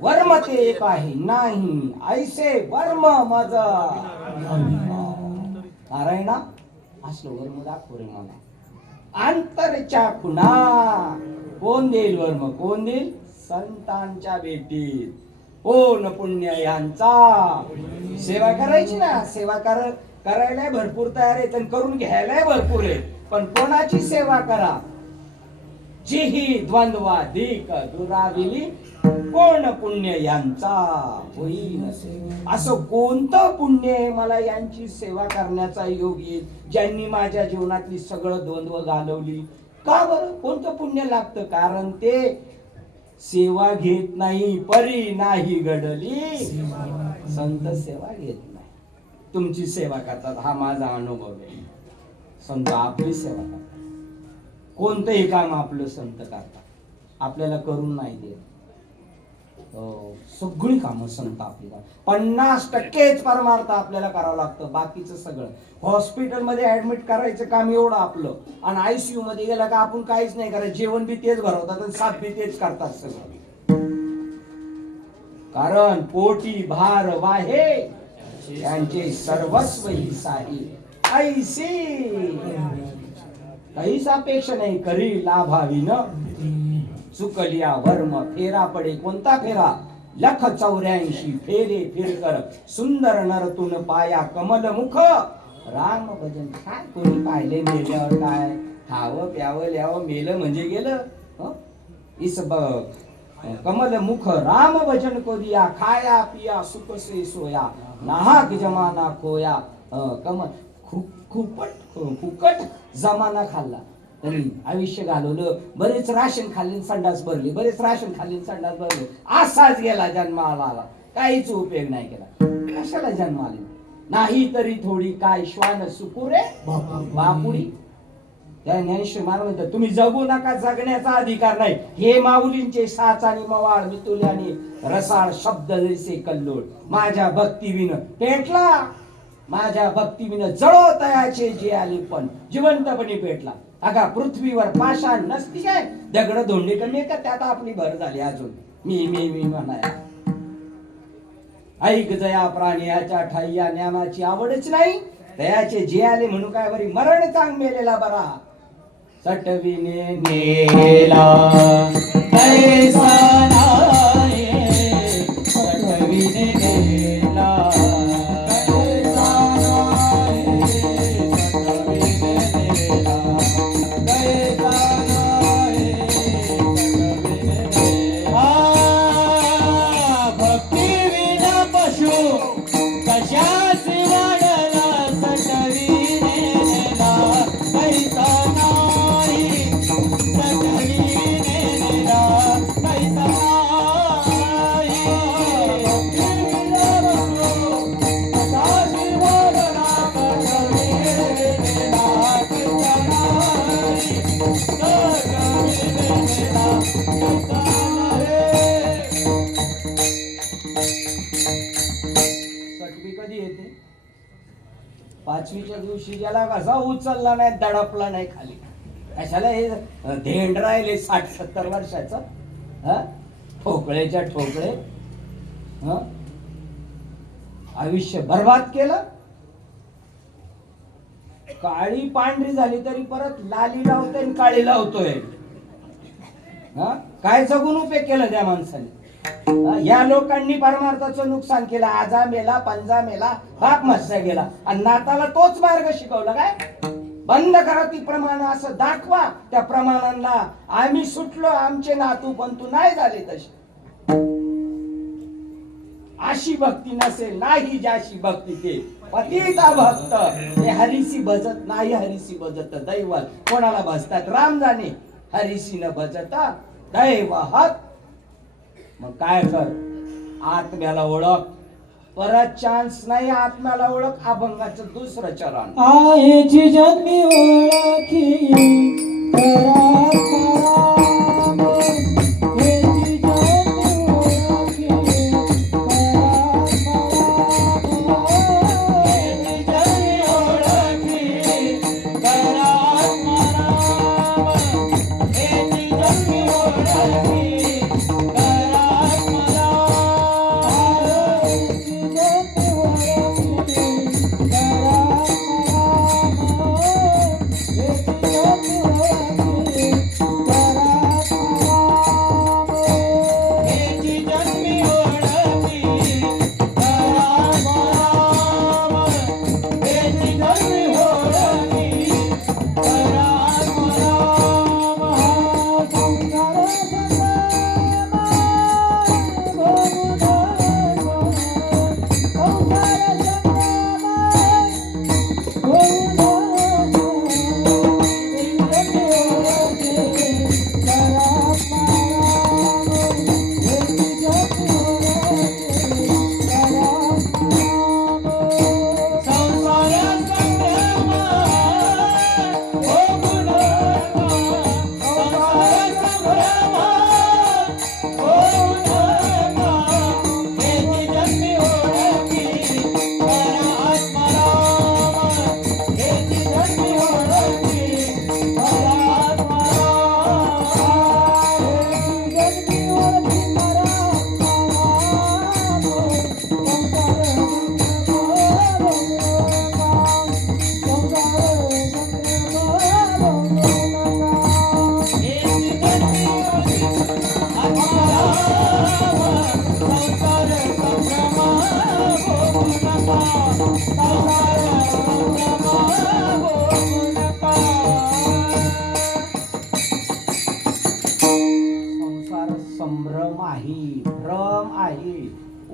वर्म ते एक आहे नाही ऐसे वर्म माझ नारायणा असलं वर्म दाखव रे मला अंतरच्या खुना कोण देईल वर्म कोण देईल संतांच्या भेटीत कोण पुण्य यांचा सेवा करायची ना सेवा करायला भरपूर तयार आहेत आणि करून घ्यायला भरपूर आहे पण कोणाची सेवा करा जिही द्वंद्वाधिक दुराविली कोण पुण्य यांचा होईल असं कोणतं पुण्य आहे मला यांची सेवा करण्याचा योग येईल ज्यांनी माझ्या जीवनातली सगळं द्वंद्व घालवली का बरं कोणतं पुण्य लागतं कारण ते सेवा घेत नाही परी नाही घडली संत सेवा घेत नाही तुमची सेवा करतात हा माझा अनुभव आहे संत आपली सेवा करतात कोणतंही काम आपलं संत करतात आपल्याला करून नाही देत सगळी कामं संत आपली 50% परमार्थ आपल्याला करावं लागतं बाकीचं सगळं हॉस्पिटलमध्ये ऍडमिट करायचं काम एवढं आपलं आणि आयसीयू मध्ये गेलं का आपण काहीच नाही करायचं जेवण बी तेच भरवतात आणि साथ बी तेच करतात सगळं कारण पोटी भार वाहे त्यांचे सर्वस्व ही साही ऐसी काहीच अपेक्षा नाही करी लाभावीन चुकलिया वर्म फेरा पडे कोणता फेरा 184 फेरे फिरकर सुंदर नरतून पाया कमल मुख राम भजन काय कोणी पाहिले मेल्यावर काय खावं प्यावं ल्यावं मेलं म्हणजे गेलं इस कमल मुख राम भजन को दिया खाया पिया सुख से सोया नाहक जमाना खोया कमल फुकट जमाना खाल्ला तरी आयुष्य घालवलं. बरेच राशन खाल्ले संडास भरले, बरेच राशन खाल्ले संडास भरले. असाच गेला जन्माला आला, काहीच उपयोग नाही केला. कशाला जन्म आले? नाही तरी थोडी काय श्वान सुकुरे बापुडी. त्या ज्ञानेश्वर महाराज म्हणतात तुम्ही जगू नका, जगण्याचा अधिकार नाही. हे माऊलींचे साच आणि मवाळ मितुले आणि रसाळ शब्द जैसे कल्लोळ. माझ्या भक्तीविन पेटला, माझ्या भक्तीविन जळोतयाचे जे आले पण जिवंतपणे पेटला. अगा पृथ्वीवर पाषाण नसती काय, दगड धोंडे कमी का त्यात आपली भर झाली अजून मी मी मी म्हणाया. ऐक जया प्राणी याच्या ठाई या ज्ञानाची आवडच नाही. दयाचे जे आले म्हणून काय बरी मरण चांग मेलेला बरा. सटविने नेला कैसा नाही, सटविने नेला कैसा नाही, सटविने नेला कैसा नाही, सटविने नेला. भक्ती विना पशु कशास वाढला, सटविने नेला कैसा नाही, सटविने नेला कैसा नाही. भक्ती विना पशु कशास वाढला, सटविने नेला कैसा नाही, सटविने नेला कैसा नाही. सटवी कधी येते? पाचवीच्या दिवशी ज्याला कसा उचलला नाही, दडपला नाही खाली. कशाला हे धेंड राहिले 60-70 वर्षाचं? ठोकळेच्या ठोकळे आयुष्य बर्बाद केलं. काळी पांढरी झाली तरी परत लाली लावतोय आणि काळी लावतोय. काय जगून उपयोग केलं त्या माणसाने? या लोकांनी परमार्थाचं नुकसान केलं. आजा मेला, पंजा मेला, बाप मस्या गेला आणि नाताला तोच मार्ग शिकवला. काय बंद करा ती प्रमाण, असं दाखवा त्या प्रमाणांना आम्ही सुटलो, आमचे नातू पंतू नाही झाले तसे. अशी भक्ती नसेल नाही ज्याशी भक्ती ते पतिता भक्त. ते हरिसी भजत नाही, हरिसी भजत दैवत. कोणाला भजतात राम जाणे, हरिसी न भजता दैवत. मग काय कर, आत्म्याला ओळख. परत चान्स नाही. आत्म्याला ओळख, अभंगाचं दुसरं चरण. आईची जन्मी ओळखी परात्पराम, हेची जन्मी ओळखी परात्पराम, हेची जन्मी ओळखी परात्पराम, हेची जन्मी ओळखी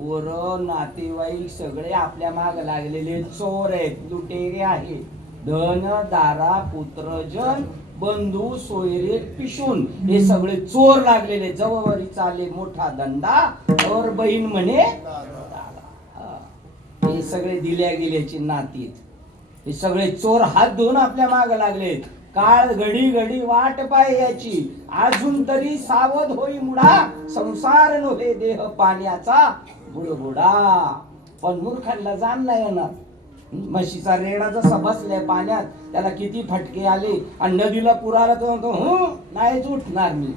पोर नातेवाईक सगळे आपल्या माग लागलेले चोर आहेत, लुटेरे आहेत. धन दारा पुत्रजन बंधू सोयरे पिशून हे सगळे चोर लागलेले. जवळवरी चाले मोठा धंदा और बहीण म्हणे दादा. हे सगळे दिल्या गेल्याची नातीत. हे सगळे चोर हात धुवून आपल्या माग लागलेत. काळ घडी घडी वाट पाय याची, अजून तरी सावध होई मुडा. संसार नव्हे देह पाण्याचा बुडबुडा. पण मूर्खांना जाण नाही येणार. म्हशीचा रेडा जसा बसलाय पाण्यात, त्याला किती फटके आले आणि नदीला पुराला तर म्हणतो नाहीच उठणार मी.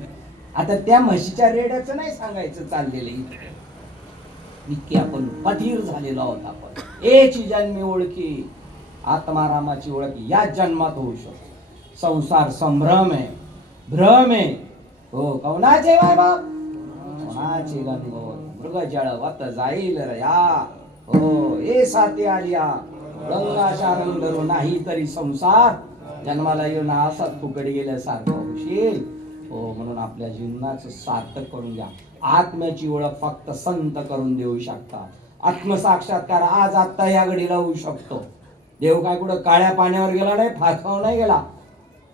आता त्या म्हशीच्या रेड्याचं नाही सांगायचं चाललेलं इथे. इतके आपण पथीर झालेलो आहोत आपण. एची जन्मी ओळखी आत्मारामाची ओळख याच जन्मात होऊ शकतो. संसार संभ्रम आहे, भ्रम आहे. हो कवनाचे बाय बाप कोणाचे गणगोत मृग जळवत जाईल रया. हो ए साथे आलिया रंगाशा रंग धरू नाही तरी संसार जन्माला येऊन असाच फुकट गेल्यासारखं होशील. हो म्हणून आपल्या जीवनाचं सार्थक करून घ्या. आत्म्याची ओळख फक्त संत करून देऊ शकतात. आत्मसाक्षात्कार आज आत्ता या घडीला होऊ शकतो. देव काय कुठं काळ्या पाण्यावर गेला नाही, फाथावर नाही गेला.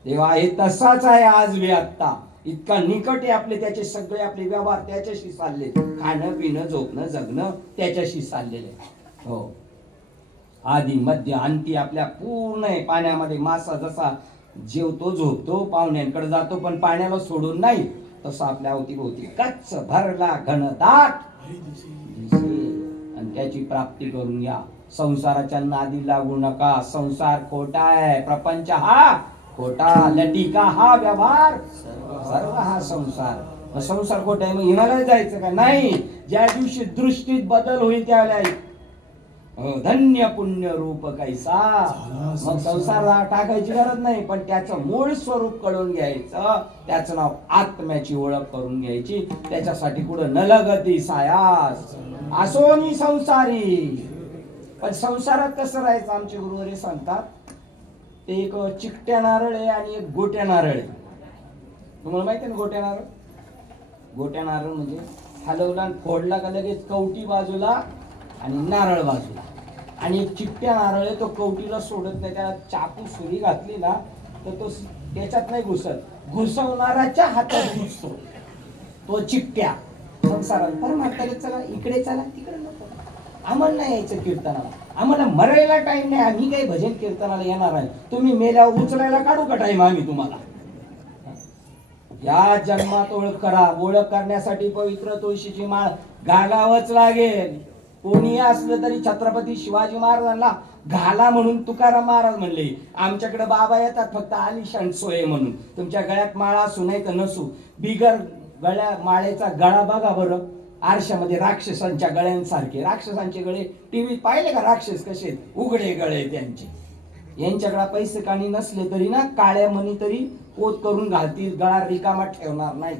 देव आहे तसाच आहे आज बी आत्ता. इतका निकट आहे आपले, त्याचे सगळे आपले व्यवहार त्याच्याशी चालले. खाणं पिणं झोपणं जगणं त्याच्याशी चाललेले. हो आधी मध्य अंती आपल्या पूर्ण आहे. पाण्यामध्ये मासा जसा जेवतो झोपतो पाहुण्यांकडे जातो पण पाण्याला सोडून नाही, तसं आपल्या अवतीभोवती कच्च भरला घनदाट आणि त्याची प्राप्ती करून घ्या. संसाराच्या नादी लागू नका. संसार खोटा आहे, प्रपंच हा खोटा, लटिका हा व्यवहार, सर्व हा संसार. संसार खोटा आहे मग हिमालय जायचं का नाही. ज्या दिवशी दृष्टीत बदल होईल त्यावेळेला धन्य पुण्य रूप कैसा. मग संसार टाकायची गरज नाही, पण त्याचं मूळ स्वरूप कळून घ्यायचं. त्याचं नाव आत्म्याची ओळख करून घ्यायची. त्याच्यासाठी कुठं नलगती सायास असोनी संसारी. पण संसारात कसं राहायचं आमचे गुरुवारी सांगतात. ते एक चिकट्या नारळ आहे आणि एक गोट्या नारळ आहे. तुम्हाला माहिती आहे ना गोट्या नारळ. गोट्या नारळ म्हणजे हलवला आणि फोडला का लगेच कवटी बाजूला आणि नारळ बाजूला. आणि एक चिकट्या नारळ आहे, तो कवटीला सोडत नाही. त्याला चाकू सुरी घातली ना तर तो त्याच्यात नाही घुसत, घुसवणाऱ्याच्या हातात घुसतो. तो चिकट्या संसारात परमात्म्याला चला इकडे चला तिकडे नको. आम्हाला नाही यायचं कीर्तनाला, आम्हाला मरायला टाइम नाही. आम्ही काही भजन कीर्तनाला येणार आहे. तुम्ही मेल्यावर उचलायला काढू का टाइम आम्ही तुम्हाला. या जन्मात ओळख करा. ओळख करण्यासाठी पवित्र तुळशीची माळ घालावंच लागेल. कोणी असलं तरी छत्रपती शिवाजी महाराजांना घाला म्हणून तुकाराम महाराज म्हणले. आमच्याकडे बाबा येतात फक्त आलिशान सोय म्हणून. तुमच्या गळ्यात माळा असू नाही तर नसू, बिगर गळ्या माळेचा गळा बघा बरं. आरशामध्ये राक्षसांच्या गळ्यांसारखे. राक्षसांचे गळे टीव्हीत पाहिले का राक्षस कसे उघडे गळे त्यांचे. यांच्याकडे पैसे काणी नसले तरी ना काळ्या मणी तरी पोत करून घालतील, गळा रिकामा ठेवणार नाही.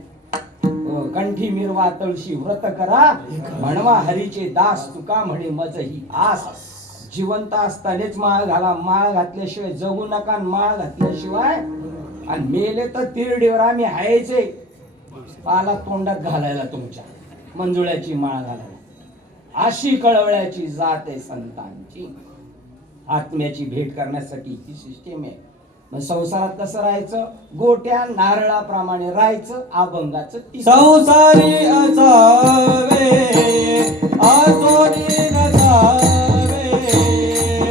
कंठी मिरवा तळशी व्रत करा म्हणवा हरीचे दास तुका म्हणे मजही आस. जिवंत असतानाच माळ घाला. माळ घातल्याशिवाय जगू नका. माळ घातल्याशिवाय आणि मेले तर तिरडीवर आम्ही हायचे. पाला तोंडात घालायला तुमच्या मंजुळ्याची माळ घालायला. अशी कळवळ्याची जात आहे संतांची. आत्म्याची भेट करण्यासाठी ही सिस्टीम आहे. मग संसारात कसं राहायचं. गोट्या नारळाप्रमाणे राहायचं. अभंगाचं संसारी असावे आसोनी नसावे.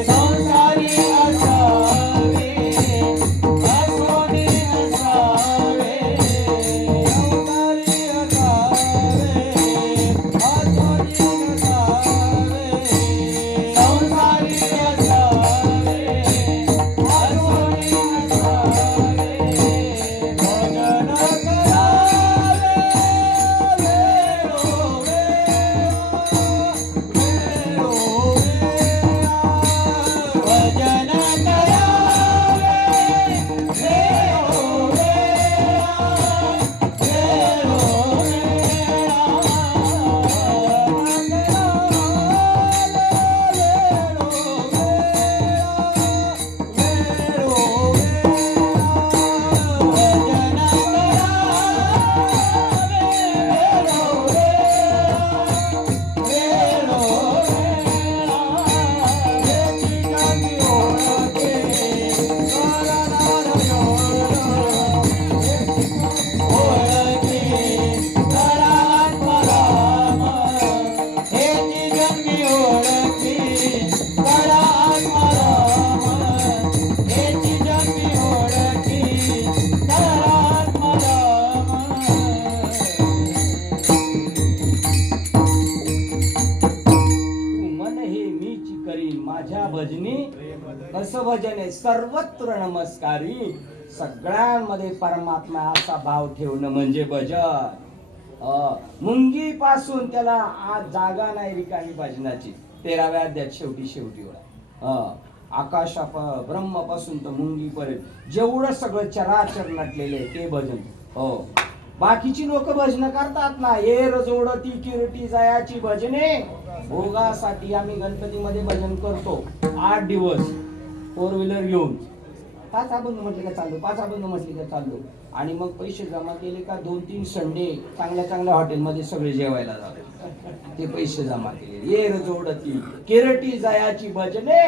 संसारी असावे आसोनी नसावे. संसारी असावे आसोनी नसावे. संसारी असावे आसोनी Oh करी माझ्या भजनी कसं भजन आहे सर्वत्र नमस्कारी सगळ्यांमध्ये परमात्मा असा भाव ठेवणं म्हणजे भजन. मुंगी पासून त्याला आज जागा नाही रिकामी भजनाची 13व्या अध्यायात शेवटी आकाशा ब्रह्मापासून तर मुंगीपर्यंत जेवढं सगळं चराचर नटलेलं आहे ते भजन. बाकीची लोक भजन करतात ना एर जोडती किरटी जयाची भजने भोगासाठी. आम्ही गणपतीमध्ये भजन करतो 8 दिवस 4 व्हीलर घेऊन 5 अभंग म्हटले का चाललो 5 अभंग म्हटले का चाललो आणि मग पैसे जमा केले का 2-3 संडे चांगल्या हॉटेलमध्ये सगळे जेवायला जातो. ते पैसे जमा केले एर जोडती किरटी जयाची भजने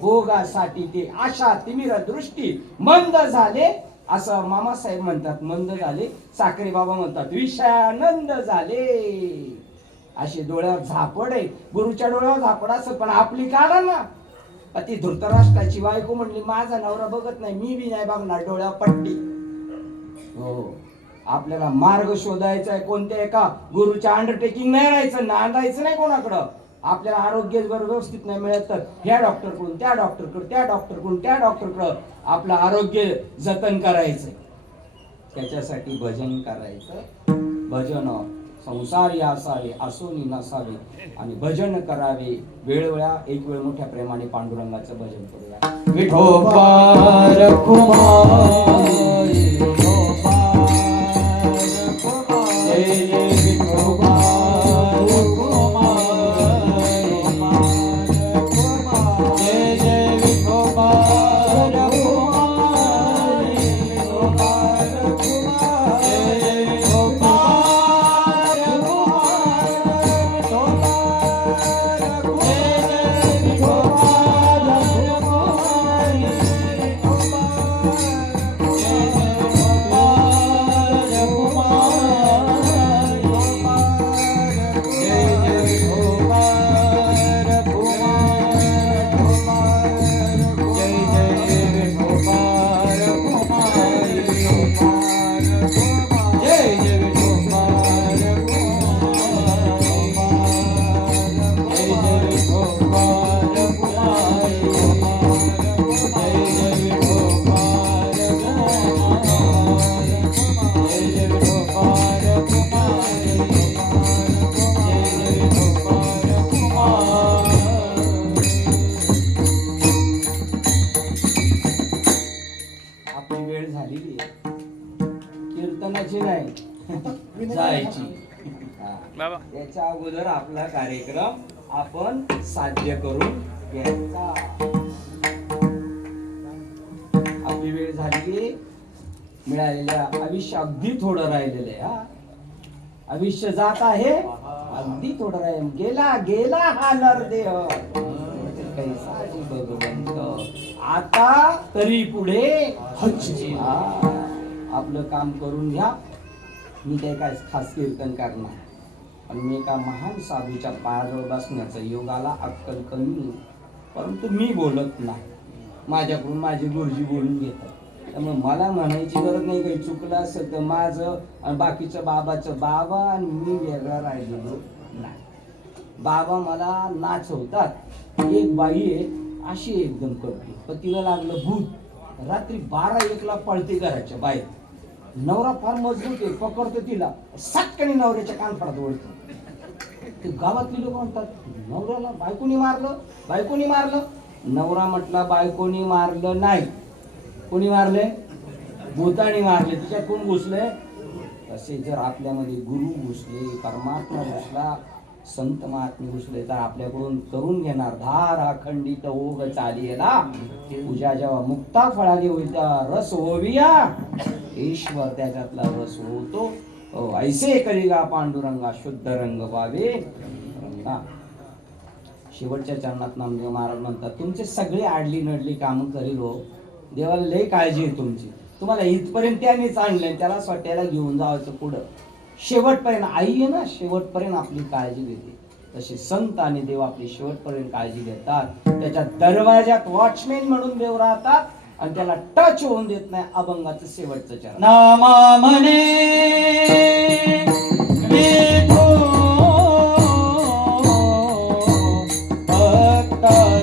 भोगासाठी ते आशा तिमिर दृष्टी मंद झाले असं मामासाहेब म्हणतात. मंद झाले साखरे बाबा म्हणतात विषयानंद झाले. अशी डोळ्यावर झापड आहे गुरुच्या डोळ्यावर झापड असं पण आपली काढा ना. ती धृतराष्ट्राची बायको म्हणली माझा नवरा बघत नाही मी बी नाही बघणार डोळ्यावर पट्टी. हो आपल्याला मार्ग शोधायचा आहे कोणत्या एका गुरुच्या अंडरटेकिंग नाही राहायचं नांदायचं नाही कोणाकडं. आपल्याला आरोग्य जर व्यवस्थित नाही मिळत तर ह्या डॉक्टरकडून त्या डॉक्टरकडे त्या डॉक्टरकडून त्या डॉक्टरकडं आपलं आरोग्य जतन करायचं. त्याच्यासाठी भजन करायचं. भजन संसारी असावे असोनी नसावे आणि भजन करावे वेळोवेळा एक वेळ मोठ्या प्रेमाने पांडुरंगाचं भजन करूया. विठोबा रखुमाई जय जय विठोबा जायची. त्याच्या अगोदर आपला कार्यक्रम आपण साध्य करून घ्यायचा. आपली वेळ झाली. मिळालेल्या आयुष्य अगदी थोडं राहिलेलं आहे. आयुष्य जात आहे अगदी थोडं राहील. गेला हा नरदेह कैसाची भगवंत आता तरी पुढे आपलं काम करून घ्या. मी काय खास कीर्तन करणार पण मी एका महान साधूच्या पायाजवळ बसण्याचा योग आला. अक्कल कमी परंतु मी बोलत नाही. माझ्याकडून माझे गुरुजी बोलून घेतात. त्यामुळे मला म्हणायची गरज नाही. काही चुकलं असेल तर माझं आणि बाकीचं बाबाचं बाबा आणि मी वेगळा राहिलेलो नाही. बाबा मला नाचवतात. एक बाई आहे अशी एकदम करते पण तिला लागलं भूत. रात्री 12-1ला पळते घराच्या बाहेर. नवरा फार मजबूत आहे पकडतो तिला सटकणी नवऱ्याच्या कानफडात ओढतो. ते गावातली लोक म्हणतात नवऱ्याला बायकोनी मारलं. नवरा म्हटला बायकोनी मारलं नाही. कोणी मारले? भूतानी मारले. तिच्यात कोण घुसले? तसे जर आपल्यामध्ये गुरु घुसले परमात्मा घुसला संत महात्मे घुसले तर आपल्याकडून करून घेणार. धार अखंडित ओघ चालियला पूजा जेव्हा मुक्ता फळाली होईल त्या रस होविया ईश्वर त्याच्यातला रस होतो. ऐसे करिगा पांडुरंगा शुद्ध रंग व्हावे रंगा. शेवटच्या चरणात नामदेव महाराज म्हणतात तुमचे सगळे आडली नडली कामं करील हो. देवाला लय काळजी आहे तुमची. तुम्हाला इथपर्यंत त्यानेच आणले त्याला स्वतःला घेऊन जायचं पुढं. शेवटपर्यंत आई आहे ना शेवटपर्यंत आपली काळजी घेते. तसे संत आणि देव आपली शेवटपर्यंत काळजी घेतात. त्याच्या दरवाजात वॉचमॅन म्हणून देव राहतात आणि त्याला टच होऊन देत नाही. अभंगाचं शेवटचं चरण नामा म्हणे विठो भक्ता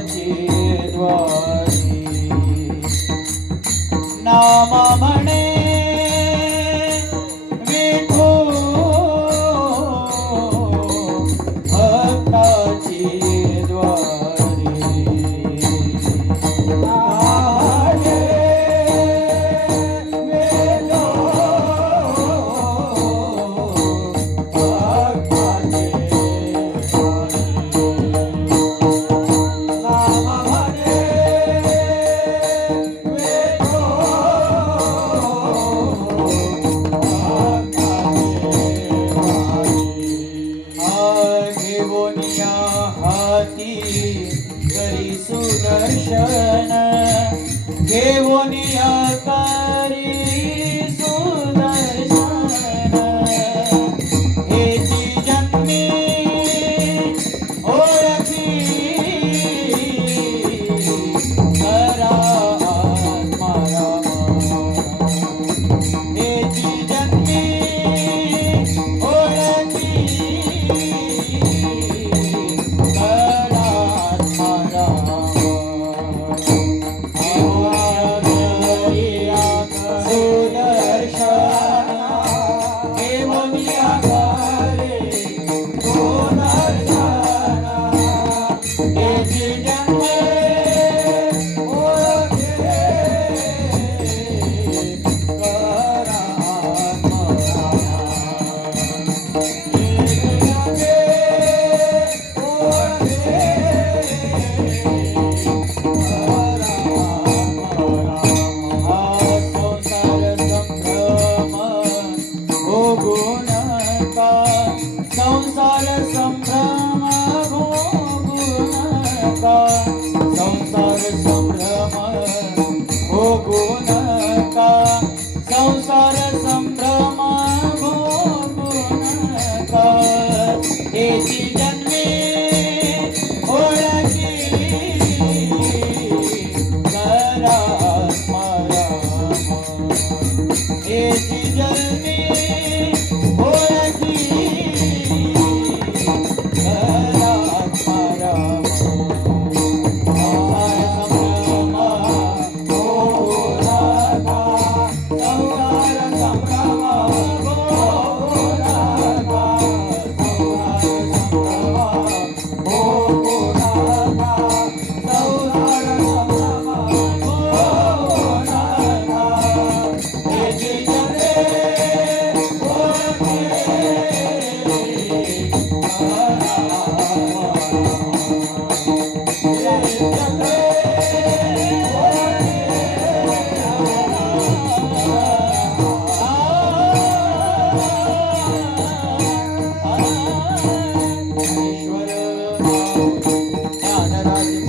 करी सुदर्शन घेऊन आकारी सुदर्शन हेची जन्मी ओळखी करा आत्माराम हेची जन्मी ओळखी करा आत्माराम संसार संभ्रम भोगू नका